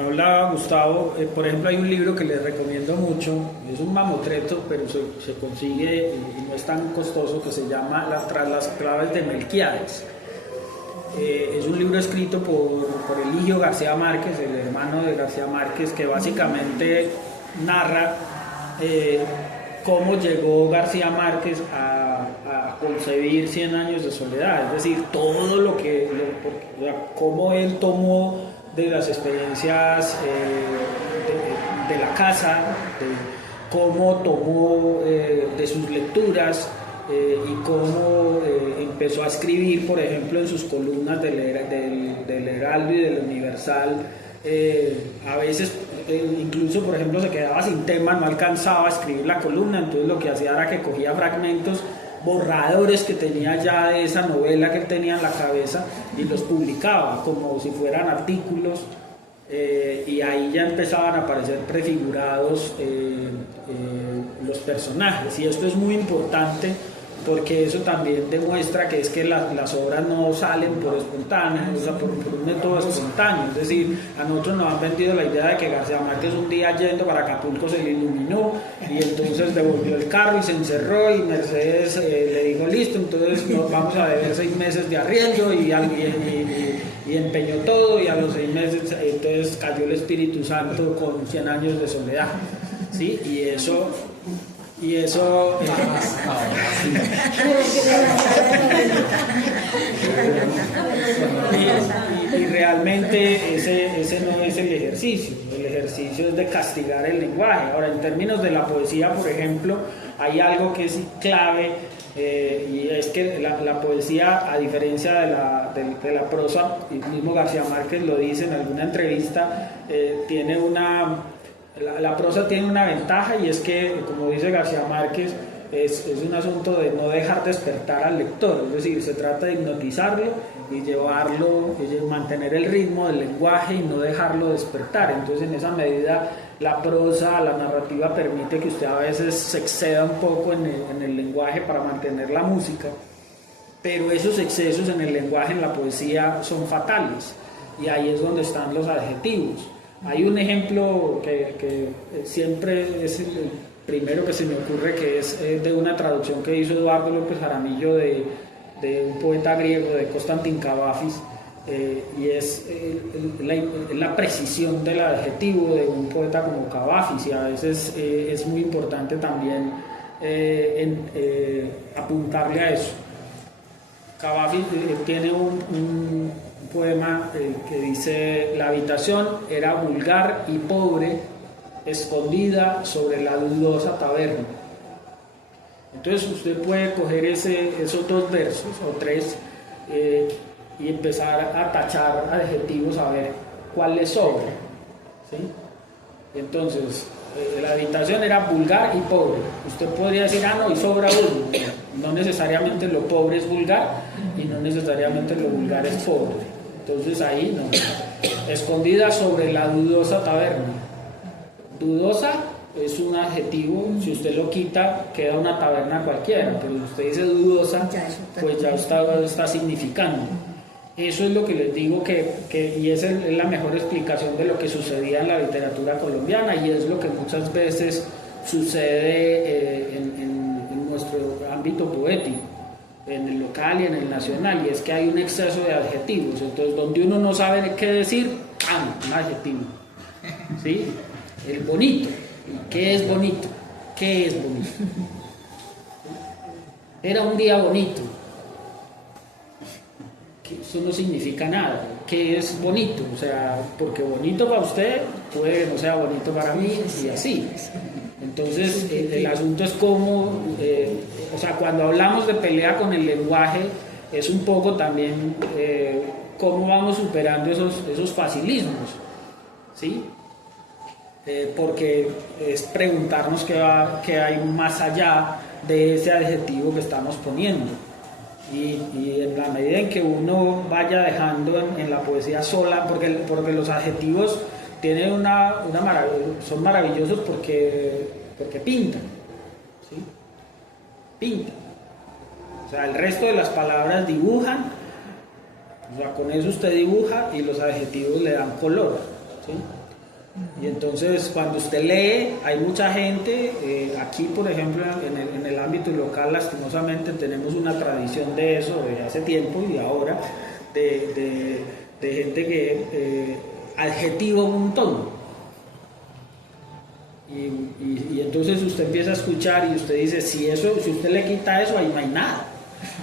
hablaba Gustavo, por ejemplo, hay un libro que les recomiendo mucho, es un mamotreto, pero se consigue y no es tan costoso, que se llama Tras las claves de Melquíades. Es un libro escrito por Eligio García Márquez, el hermano de García Márquez, que básicamente narra cómo llegó García Márquez a concebir 100 años de soledad, es decir, todo cómo él tomó de las experiencias de la casa, cómo tomó de sus lecturas, y cómo empezó a escribir, por ejemplo, en sus columnas del Heraldo y del Universal. A veces incluso, por ejemplo, se quedaba sin tema, no alcanzaba a escribir la columna, entonces lo que hacía era que cogía fragmentos, borradores que tenía ya de esa novela que él tenía en la cabeza, y los publicaba como si fueran artículos, y ahí ya empezaban a aparecer prefigurados los personajes, y esto es muy importante porque eso también demuestra que es que las obras no salen por espontáneo, o sea, por un método espontáneo. Es decir, a nosotros nos han vendido la idea de que García Márquez un día yendo para Acapulco se le iluminó y entonces devolvió el carro y se encerró, y Mercedes le dijo listo, entonces nos vamos a deber 6 meses de arriendo, y empeñó todo, y a los 6 meses entonces cayó el Espíritu Santo con 100 años de soledad, ¿sí? Y realmente ese no es el ejercicio es de castigar el lenguaje. Ahora, en términos de la poesía, por ejemplo, hay algo que es clave, y es que la poesía, a diferencia de la prosa, y mismo García Márquez lo dice en alguna entrevista, tiene la prosa tiene una ventaja, y es que, como dice García Márquez, es un asunto de no dejar despertar al lector, es decir, se trata de hipnotizarlo y llevarlo, mantener el ritmo del lenguaje y no dejarlo despertar. Entonces, en esa medida, la prosa, la narrativa permite que usted a veces se exceda un poco en el lenguaje para mantener la música, pero esos excesos en el lenguaje, en la poesía, son fatales, y ahí es donde están los adjetivos. Hay un ejemplo que siempre es el primero que se me ocurre, que es de una traducción que hizo Eduardo López Jaramillo de un poeta griego, de Constantin Cavafis, y es la precisión del adjetivo de un poeta como Cavafis, y a veces es muy importante también apuntarle a eso. Cavafis tiene un poema que dice: la habitación era vulgar y pobre, escondida sobre la dudosa taberna. Entonces usted puede coger esos dos versos o tres y empezar a tachar adjetivos, a ver cuál le sobra, ¿sí? Entonces, la habitación era vulgar y pobre. Usted podría decir, no, y sobra uno. No necesariamente lo pobre es vulgar y no necesariamente lo vulgar es pobre. Entonces ahí no. Escondida sobre la dudosa taberna. Dudosa es un adjetivo, si usted lo quita queda una taberna cualquiera, pero si usted dice dudosa, pues ya está significando. Eso es lo que les digo y esa es la mejor explicación de lo que sucedía en la literatura colombiana, y es lo que muchas veces sucede en nuestro ámbito poético, en el local y en el nacional, y es que hay un exceso de adjetivos. Entonces, donde uno no sabe qué decir, un adjetivo, ¿sí? El bonito. ¿Qué es bonito? ¿Qué es bonito? Era un día bonito. Eso no significa nada. ¿Qué es bonito? O sea, porque bonito para usted puede que no sea bonito para mí, y así. Entonces, el asunto es cómo, o sea, cuando hablamos de pelea con el lenguaje, es un poco también cómo vamos superando esos facilismos, ¿sí? Porque es preguntarnos qué hay más allá de ese adjetivo que estamos poniendo. Y en la medida en que uno vaya dejando en la poesía sola, porque los adjetivos tienen son maravillosos porque pintan, ¿sí? Pintan. O sea, el resto de las palabras dibujan, o sea, con eso usted dibuja y los adjetivos le dan color, ¿sí? Y entonces cuando usted lee, hay mucha gente, aquí por ejemplo en el ámbito local lastimosamente tenemos una tradición de eso de hace tiempo y ahora, de gente que adjetiva un montón. Y entonces usted empieza a escuchar y usted dice, si usted le quita eso, ahí no hay nada.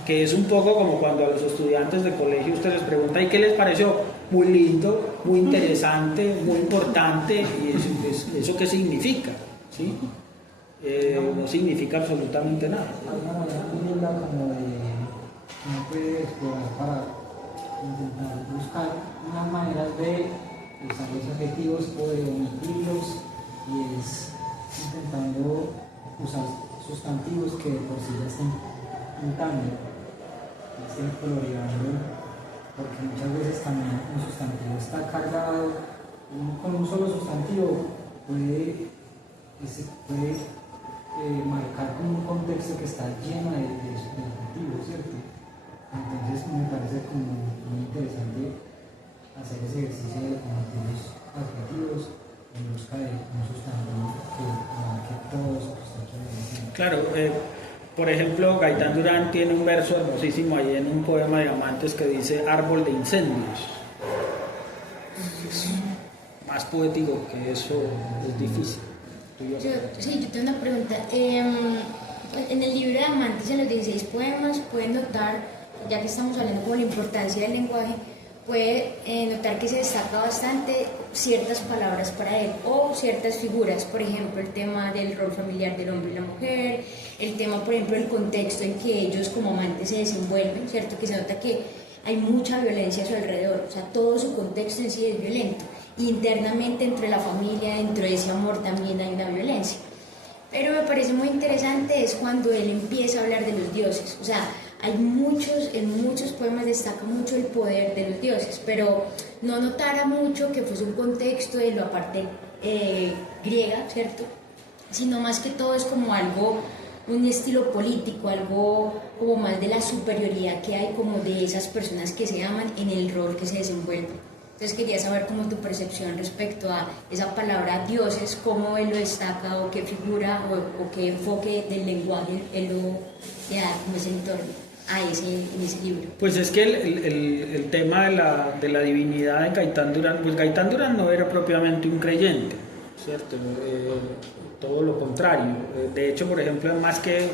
Que es un poco como cuando a los estudiantes de colegio usted les pregunta, ¿y qué les pareció? Muy lindo, muy interesante, muy importante. ¿Y eso qué significa? ¿Sí? No significa absolutamente nada. Como uno puede explorar para intentar buscar unas maneras de usar los adjetivos o de omitirlos, y es intentando usar sustantivos que de por sí ya estén pintando, estén coloreando, porque muchas veces también un sustantivo está cargado, con un solo sustantivo puede marcar como un contexto que está lleno de adjetivos, ¿cierto? Entonces me parece como muy interesante hacer ese ejercicio de combatir los adjetivos en busca de un sustantivo que marque todo eso que usted quiere decir. Claro, por ejemplo, Gaitán Durán tiene un verso hermosísimo ahí en un poema de Amantes que dice árbol de incendios. Más poético que eso es difícil. Yo tengo una pregunta. En el libro de Amantes, en los 16 poemas, pueden notar, ya que estamos hablando de la importancia del lenguaje, puede notar que se destaca bastante ciertas palabras para él o ciertas figuras, por ejemplo, el tema del rol familiar del hombre y la mujer, el tema, por ejemplo, el contexto en que ellos como amantes se desenvuelven, ¿cierto? Que se nota que hay mucha violencia a su alrededor, o sea, todo su contexto en sí es violento. Internamente, dentro de la familia, dentro de ese amor también hay una violencia. Pero me parece muy interesante es cuando él empieza a hablar de los dioses, o sea, en muchos poemas destaca mucho el poder de los dioses, pero no notara mucho que fuese un contexto de la parte griega, ¿cierto? Sino más que todo es como algo, un estilo político, algo como más de la superioridad que hay como de esas personas que se aman en el rol que se desenvuelven. Entonces quería saber cómo tu percepción respecto a esa palabra dioses, cómo él lo destaca o qué figura o qué enfoque del lenguaje él lo le da como ese entorno en ese libro. Pues es que el tema de la divinidad de Gaitán Durán, pues Gaitán Durán no era propiamente un creyente, ¿cierto? Todo lo contrario. De hecho, por ejemplo, más que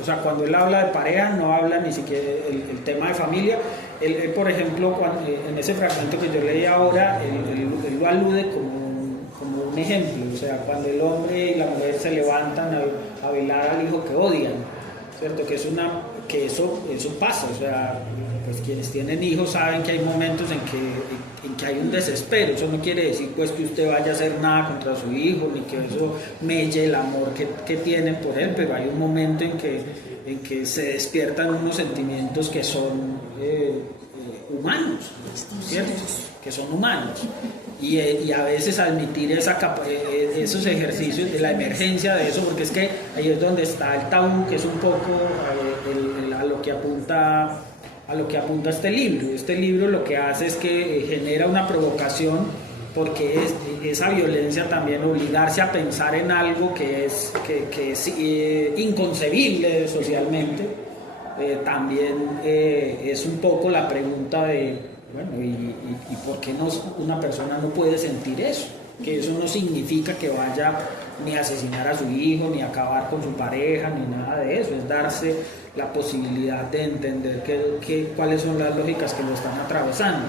o sea, cuando él habla de pareja, no habla ni siquiera el tema de familia. Él, por ejemplo, en ese fragmento que yo leí ahora, él lo alude como un ejemplo. O sea, cuando el hombre y la mujer se levantan a velar al hijo que odian, ¿cierto? Que eso pasa. O sea, pues quienes tienen hijos saben que hay momentos en que hay un desespero. Eso no quiere decir pues que usted vaya a hacer nada contra su hijo, ni que eso melle el amor que tienen por él, pero hay un momento en que se despiertan unos sentimientos que son humanos, ¿cierto? Que son humanos. Y a veces admitir esos ejercicios de la emergencia de eso, porque es que ahí es donde está el tabú, que es un poco a lo que apunta este libro. Este libro lo que hace es que genera una provocación, porque esa violencia también, obligarse a pensar en algo que es inconcebible socialmente, también es un poco la pregunta de, bueno, ¿y por qué una persona no puede sentir eso? Que eso no significa que vaya ni a asesinar a su hijo, ni a acabar con su pareja, ni nada de eso. Es darse la posibilidad de entender cuáles son las lógicas que lo están atravesando.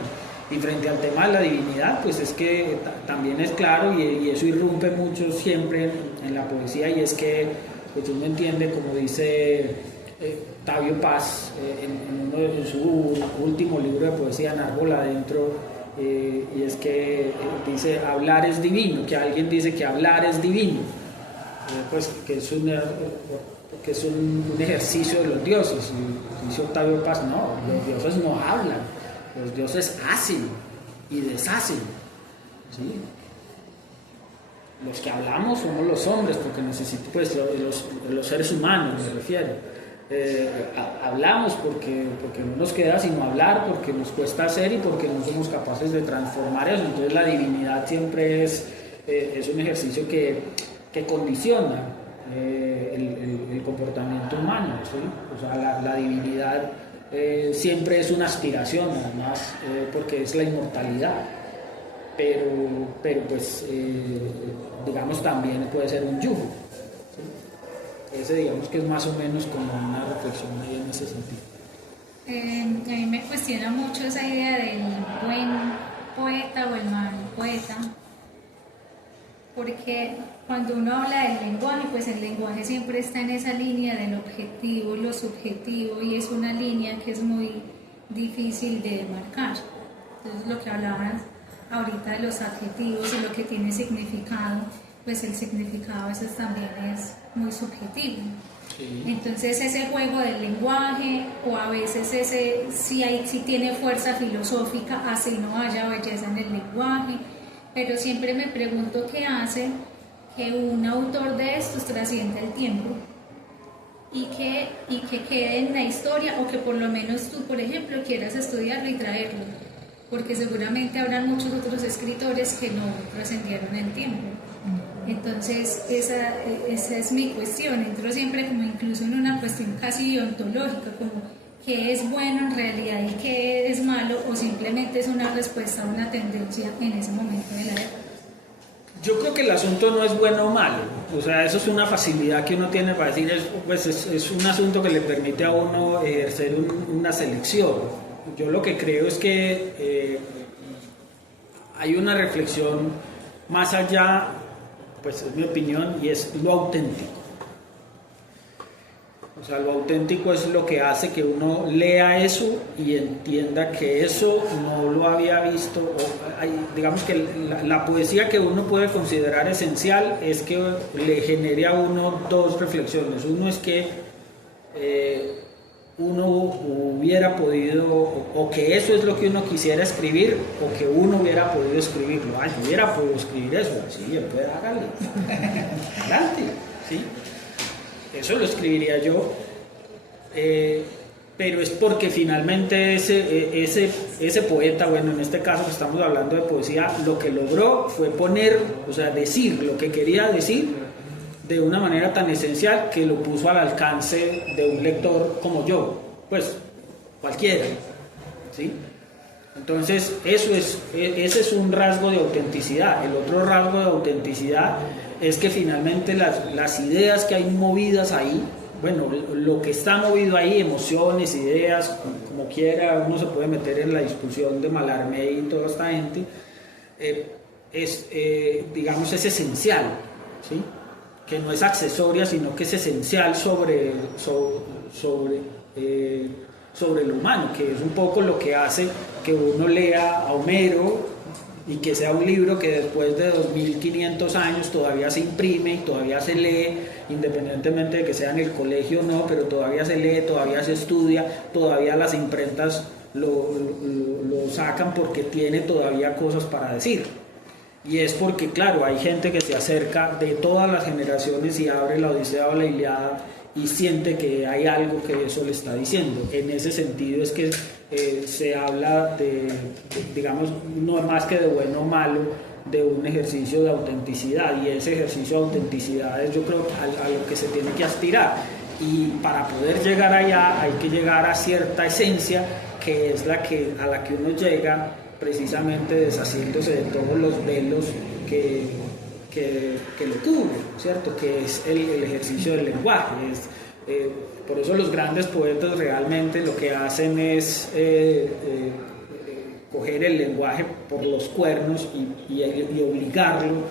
Y frente al tema de la divinidad, pues es que también es claro, y eso irrumpe mucho siempre en la poesía, y es que pues uno entiende, como dice Octavio Paz en su último libro de poesía, En Árbol Adentro, y es que dice hablar es divino, que alguien dice que hablar es divino, pues que es un ejercicio de los dioses. Y dice Octavio Paz, no, los dioses no hablan, los dioses hacen y deshacen, ¿sí? Los que hablamos somos los hombres, porque necesitamos, pues los seres humanos me refiero. Hablamos porque no nos queda sino hablar, porque nos cuesta hacer y porque no somos capaces de transformar eso. Entonces la divinidad siempre es un ejercicio que condiciona el comportamiento humano, ¿sí? O sea, la divinidad siempre es una aspiración, además, porque es la inmortalidad, pero pues digamos también puede ser un yugo, ¿sí? Ese digamos que es más o menos como una reflexión ahí en ese sentido. A mí me cuestiona mucho esa idea del buen poeta o el mal poeta, porque cuando uno habla del lenguaje, pues el lenguaje siempre está en esa línea del objetivo y lo subjetivo, y es una línea que es muy difícil de demarcar. Entonces, lo que hablaban ahorita de los adjetivos y lo que tiene significado, pues el significado a veces también es muy subjetivo. Sí. Entonces ese juego del lenguaje, o a veces ese sí tiene fuerza filosófica, así no haya belleza en el lenguaje, pero siempre me pregunto qué hace que un autor de estos trascienda el tiempo y que quede en la historia, o que por lo menos tú, por ejemplo, quieras estudiarlo y traerlo, porque seguramente habrán muchos otros escritores que no trascendieron el tiempo. Entonces esa es mi cuestión. Entro siempre como incluso en una cuestión casi ontológica, como qué es bueno en realidad y qué es malo, o simplemente es una respuesta a una tendencia en ese momento de la época. Yo creo que el asunto no es bueno o malo, o sea, eso es una facilidad que uno tiene para decir, es un asunto que le permite a uno ejercer una selección. yo lo que creo es que hay una reflexión más allá, pues es mi opinión, y es lo auténtico. O sea, lo auténtico es lo que hace que uno lea eso y entienda que eso no lo había visto. Digamos que la poesía que uno puede considerar esencial es que le genere a uno dos reflexiones. Uno es que uno hubiera podido, o que eso es lo que uno quisiera escribir, o que uno hubiera podido escribirlo. Yo hubiera podido escribir eso. Sí, pues hágale. Adelante, ¿sí? Eso lo escribiría yo, pero es porque finalmente ese poeta, bueno, en este caso que estamos hablando de poesía, lo que logró fue poner, o sea, decir lo que quería decir de una manera tan esencial que lo puso al alcance de un lector como yo, pues cualquiera, ¿sí? Entonces, ese es un rasgo de autenticidad. El otro rasgo de autenticidad es que finalmente las ideas que hay movidas ahí, bueno, lo que está movido ahí, emociones, ideas, como quiera, uno se puede meter en la discusión de Mallarmé y toda esta gente, digamos, es esencial, ¿sí? Que no es accesoria, sino que es esencial sobre lo humano, que es un poco lo que hace que uno lea a Homero y que sea un libro que después de 2500 años todavía se imprime y todavía se lee, independientemente de que sea en el colegio o no, pero todavía se lee, todavía se estudia, todavía las imprentas lo sacan porque tiene todavía cosas para decir. Y es porque, claro, hay gente que se acerca de todas las generaciones y abre la Odisea o la Ilíada y siente que hay algo que eso le está diciendo. En ese sentido es que se habla digamos, no más que de bueno o malo, de un ejercicio de autenticidad, y ese ejercicio de autenticidad es, yo creo, a lo que se tiene que aspirar, y para poder llegar allá hay que llegar a cierta esencia que es a la que uno llega precisamente deshaciéndose de todos los velos que lo cubren, ¿cierto? Que es el ejercicio del lenguaje. Por eso los grandes poetas realmente lo que hacen es coger el lenguaje por los cuernos y obligarlo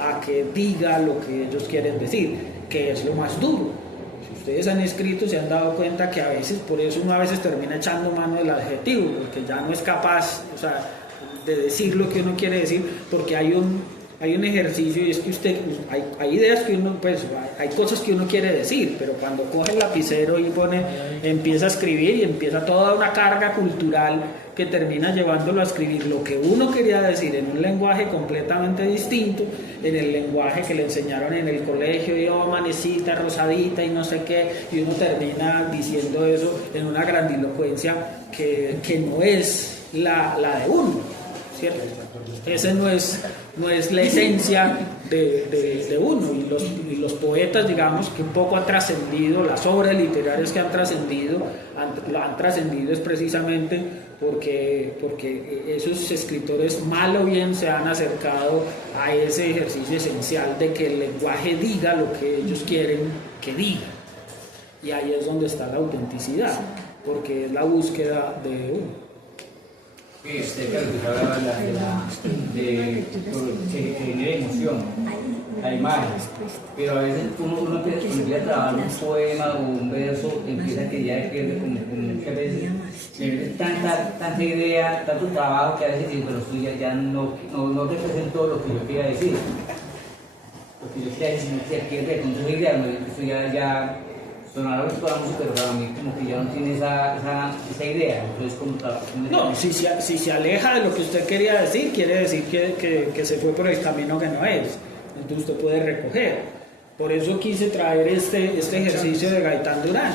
a que diga lo que ellos quieren decir, que es lo más duro. Si ustedes han escrito, se han dado cuenta que a veces, por eso uno a veces termina echando mano del adjetivo, porque ya no es capaz, o sea, de decir lo que uno quiere decir, porque hay un ejercicio, y es que hay ideas que uno, pues, hay cosas que uno quiere decir, pero cuando coge el lapicero y empieza a escribir, y empieza toda una carga cultural que termina llevándolo a escribir lo que uno quería decir en un lenguaje completamente distinto, en el lenguaje que le enseñaron en el colegio, y manecita, rosadita y no sé qué, y uno termina diciendo eso en una grandilocuencia que no es la de uno, ¿cierto? Ese no es la esencia de uno, y los poetas, digamos, que un poco han trascendido, las obras literarias que han trascendido es precisamente porque esos escritores, mal o bien, se han acercado a ese ejercicio esencial de que el lenguaje diga lo que ellos quieren que diga, y ahí es donde está la autenticidad, porque es la búsqueda de uno. Claro, que hablaba de que genera emoción, la imagen, pero a veces uno empieza a trabajar un poema o un verso, empieza que ya pierde como muchas veces tanta idea, tanto trabajo, que a veces digo, pero esto ya no representó lo que yo quería decir. Lo que yo quería decir, se pierde con esa idea, esto ya sonaron toda la música, pero para mí como que ya no tiene esa idea. Entonces, no, si se aleja de lo que usted quería decir, quiere decir que se fue por el camino que no es. Entonces usted puede recoger. Por eso quise traer este ejercicio de Gaitán Durán.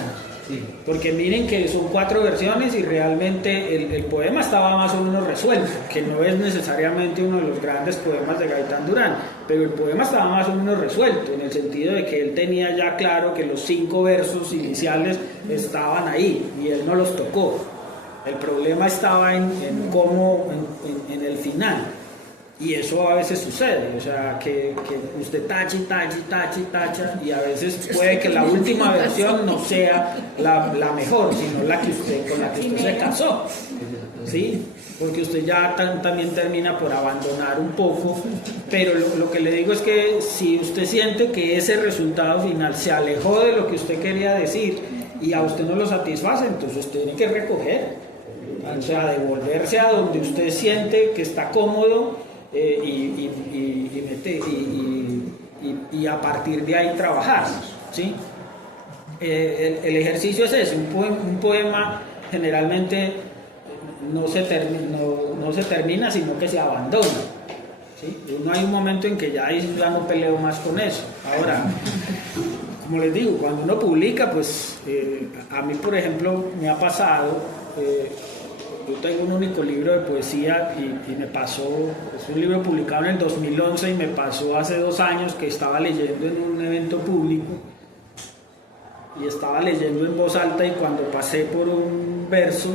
Sí. Porque miren que son 4 versiones y realmente el poema estaba más o menos resuelto, que no es necesariamente uno de los grandes poemas de Gaitán Durán, pero el poema estaba más o menos resuelto, en el sentido de que él tenía ya claro que los 5 versos iniciales estaban ahí y él no los tocó. El problema estaba en el final. Y eso a veces sucede, o sea, que usted tacha y a veces puede que la última versión no sea la mejor, sino la que con la que usted se casó, ¿sí? Porque usted ya también termina por abandonar un poco, pero lo que le digo es que si usted siente que ese resultado final se alejó de lo que usted quería decir y a usted no lo satisface, entonces usted tiene que recoger, o sea, devolverse a donde usted siente que está cómodo y a partir de ahí trabajar, ¿sí? El ejercicio es ese, un poema generalmente no se termina, sino que se abandona, ¿sí? Uno hay un momento en que ya no peleo más con eso. Ahora, como les digo, cuando uno publica, pues a mí, por ejemplo, me ha pasado, yo tengo un único libro de poesía y me pasó, es un libro publicado en el 2011 y me pasó hace 2 años que estaba leyendo en un evento público y estaba leyendo en voz alta y cuando pasé por un verso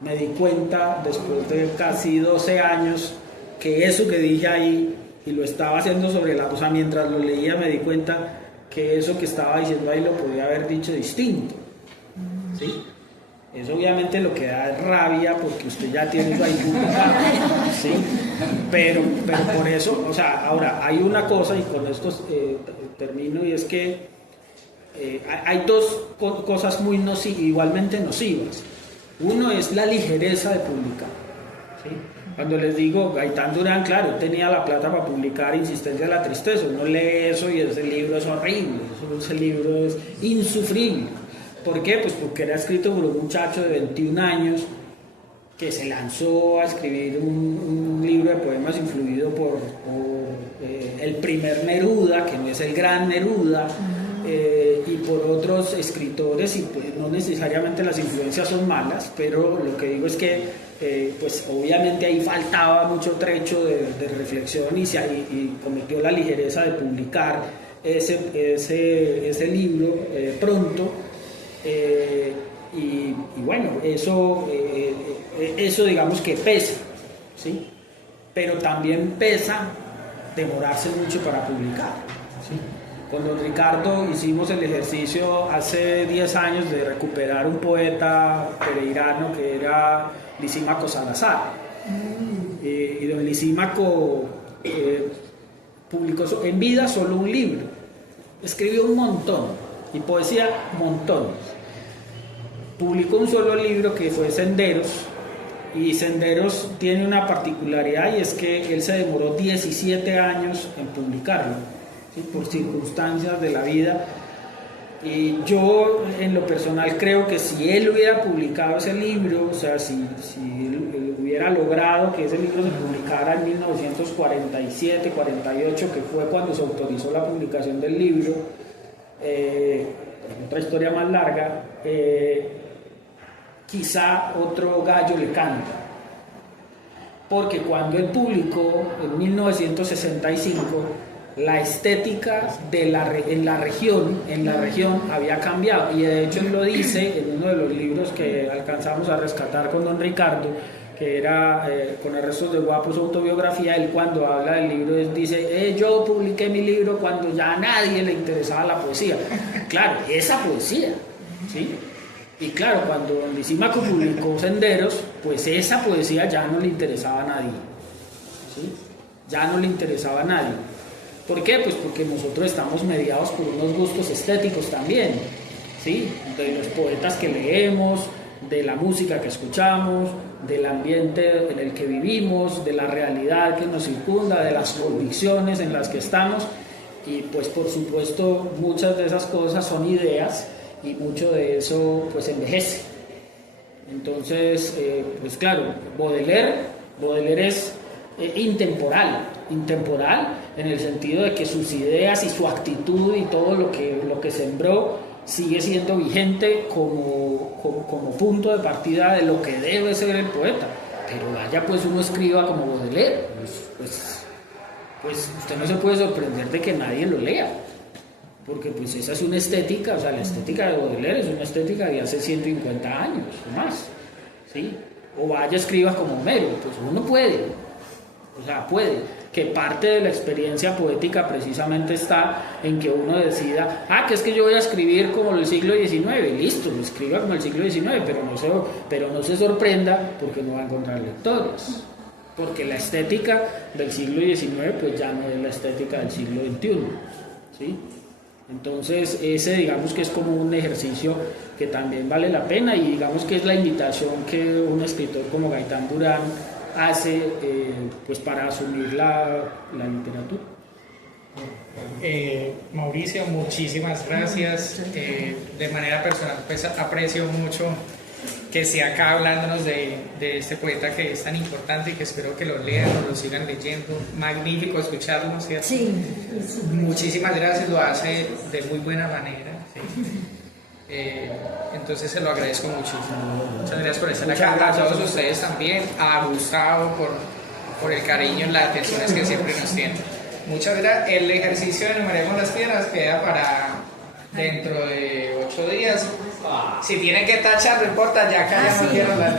me di cuenta, después de casi 12 años, que eso que dije ahí, y lo estaba haciendo sobre la cosa, mientras lo leía me di cuenta que eso que estaba diciendo ahí lo podía haber dicho distinto, ¿sí? Eso obviamente lo que da es rabia porque usted ya tiene eso ahí publicado, ¿sí? Pero por eso, o sea, ahora hay una cosa y con esto termino, y es que hay 2 cosas muy igualmente nocivas. Uno es la ligereza de publicar, ¿sí? Cuando les digo, Gaitán Durán, claro, tenía la plata para publicar Insistencia de la Tristeza, uno lee eso y ese libro es horrible, ese libro es insufrible. ¿Por qué? Pues porque era escrito por un muchacho de 21 años que se lanzó a escribir un libro de poemas influido por el primer Neruda, que no es el gran Neruda, y por otros escritores, y pues no necesariamente las influencias son malas, pero lo que digo es que pues obviamente ahí faltaba mucho trecho de reflexión y cometió la ligereza de publicar ese libro pronto. Y bueno, eso digamos que pesa, ¿sí? Pero también pesa demorarse mucho para publicar, ¿sí? Con don Ricardo hicimos el ejercicio hace 10 años de recuperar un poeta pereirano que era Lisímaco Salazar, y don Lisímaco publicó en vida solo un libro, escribió un montón y poesía montones. Publicó un solo libro que fue Senderos, y Senderos tiene una particularidad, y es que él se demoró 17 años en publicarlo, ¿sí? Por circunstancias de la vida. Y yo en lo personal creo que si él hubiera publicado ese libro, o sea, si él hubiera logrado que ese libro se publicara en 1947, 48, que fue cuando se autorizó la publicación del libro, otra historia más larga, quizá otro gallo le canta, porque cuando él publicó en 1965, la estética en la región había cambiado, y de hecho él lo dice en uno de los libros que alcanzamos a rescatar con don Ricardo, que era Con el resto de guapos, autobiografía. Él cuando habla del libro dice, yo publiqué mi libro cuando ya a nadie le interesaba la poesía. Claro, esa poesía, ¿sí? Y claro, cuando don Lisímaco publicó Senderos, pues esa poesía ya no le interesaba a nadie, ¿sí? Ya no le interesaba a nadie. ¿Por qué? Pues porque nosotros estamos mediados por unos gustos estéticos también, ¿sí? De los poetas que leemos, de la música que escuchamos, del ambiente en el que vivimos, de la realidad que nos circunda, de las convicciones en las que estamos, y pues por supuesto muchas de esas cosas son ideas y mucho de eso pues envejece. Entonces, pues claro, Baudelaire es intemporal en el sentido de que sus ideas y su actitud y todo lo que sembró sigue siendo vigente como punto de partida de lo que debe ser el poeta. Pero vaya pues uno escriba como Baudelaire, pues usted no se puede sorprender de que nadie lo lea, porque pues esa es una estética, o sea, la estética de Baudelaire es una estética de hace 150 años o más, ¿sí? O vaya escriba como Homero, pues uno puede, O sea, puede, que parte de la experiencia poética precisamente está en que uno decida, que es que yo voy a escribir como el siglo XIX, listo, lo escriba como el siglo XIX, pero no se sorprenda porque no va a encontrar lectores, porque la estética del siglo XIX pues ya no es la estética del siglo XXI, ¿sí? Entonces ese digamos que es como un ejercicio que también vale la pena y digamos que es la invitación que un escritor como Gaitán Durán hace pues para asumir la literatura. Mauricio, muchísimas gracias. De manera personal pues aprecio mucho que esté acá hablándonos de este poeta que es tan importante y que espero que lo lean o lo sigan leyendo. Magnífico escucharlo, ¿cierto? Sí. Muchísimas gracias, lo hace de muy buena manera. ¿Sí? Entonces se lo agradezco muchísimo. Muchas gracias por estar acá. A todos ustedes también, a Gustavo por el cariño y las atenciones que siempre nos tienen. Muchas gracias. El ejercicio de enumeremos las piedras queda para dentro de 8 días. Si tienen que tachar, no importa, ya acá ya no quiero hablar.